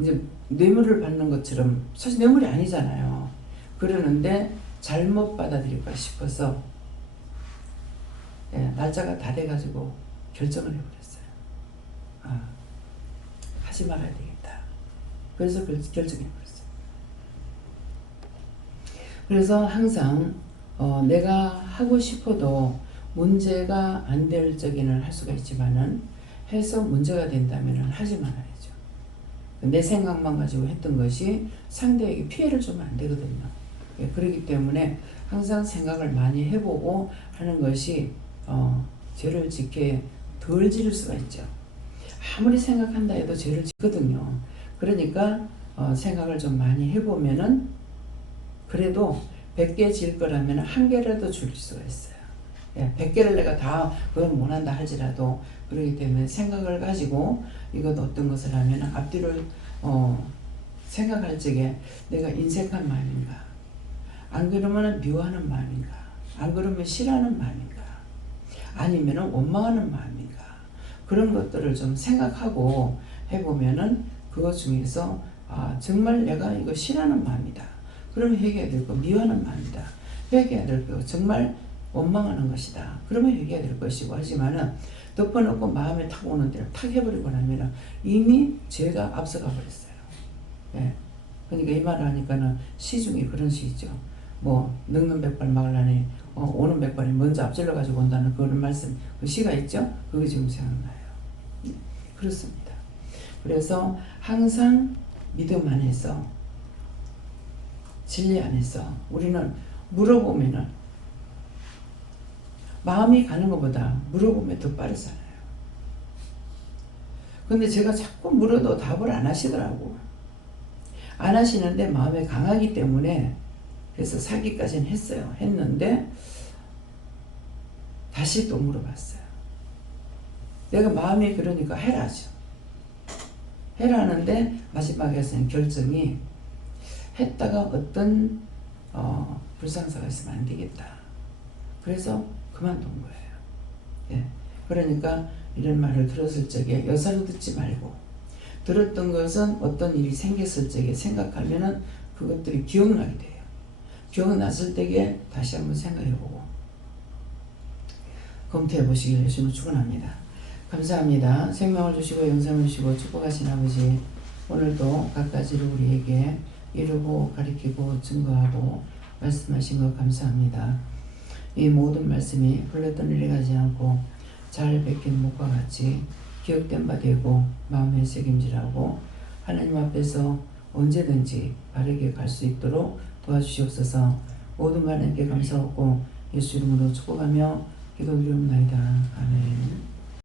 이제 뇌물을 받는 것처럼 사실 뇌물이 아니잖아요. 그러는데 잘못 받아들일까 싶어서 날짜가 다 돼가지고 결정을 해버렸어요. 하지 말아야 되겠다. 그래서 결정해버렸어요. 그래서 항상 내가 하고 싶어도 문제가 안 될 적에는 할 수가 있지만은 해서 문제가 된다면 하지 말아야죠. 내 생각만 가지고 했던 것이 상대에게 피해를 주면 안 되거든요. 그렇기 때문에 항상 생각을 많이 해보고 하는 것이 죄를 짓게 덜 지를 수가 있죠. 아무리 생각한다 해도 죄를 짓거든요. 그러니까 생각을 좀 많이 해보면은 그래도 100개 질 거라면 1개라도 줄일 수가 있어요. 100개를 내가 다 그걸 못한다 할지라도, 그렇기 때문에 생각을 가지고 이것 어떤 것을 하면 앞뒤를 생각할 적에 내가 인색한 마음인가, 안 그러면 미워하는 마음인가, 안 그러면 싫어하는 마음인가, 아니면 원망하는 마음인가, 그런 것들을 좀 생각하고 해보면은 그것 중에서 정말 내가 이거 싫어하는 마음이다. 그러면 회개해야 될 거, 미워하는 마음이다. 회개해야 될 거, 정말 원망하는 것이다. 그러면 회개가 될 것이고 하지만은 덮어놓고 마음에 탁 오는 대로 탁 해버리고 나면은 이미 죄가 앞서가 버렸어요. 예. 그러니까 이 말을 하니까는 시 중에 그런 시 있죠. 뭐 늙는 백발 막으려니 오는 백발이 먼저 앞질러 가지고 온다는 그런 말씀, 그 시가 있죠. 그게 지금 생각나요. 네. 그렇습니다. 그래서 항상 믿음 안에서 진리 안에서 우리는 물어보면은 마음이 가는 것보다 물어보면 더 빠르잖아요. 근데 제가 자꾸 물어도 답을 안 하시더라고. 안 하시는데 마음에 강하기 때문에 그래서 사기까지는 했어요. 했는데 다시 또 물어봤어요. 내가 마음이 그러니까 해라죠. 해라는데 마지막에서는 결정이 했다가 어떤 불상사가 있으면 안 되겠다. 그래서 그만둔 거예요. 예. 그러니까 이런 말을 들었을 적에 여사로 듣지 말고 들었던 것은 어떤 일이 생겼을 적에 생각하면은 그것들이 기억나게 돼요. 기억났을 때에 다시 한번 생각해보고 검토해 보시기를 예수님을 축원합니다. 감사합니다. 생명을 주시고 영생을 주시고 축복하신 아버지, 오늘도 갖가지로 우리에게 이루고 가리키고 증거하고 말씀하신 것 감사합니다. 이 모든 말씀이 흘렀던 일이 가지 않고 잘 베낀 목과 같이 기억된 바 되고 마음에 새김질하고 하나님 앞에서 언제든지 바르게 갈 수 있도록 도와주시옵소서. 모든 말에게 감사하고 예수 이름으로 축복하며 기도드리옵나이다. 아멘.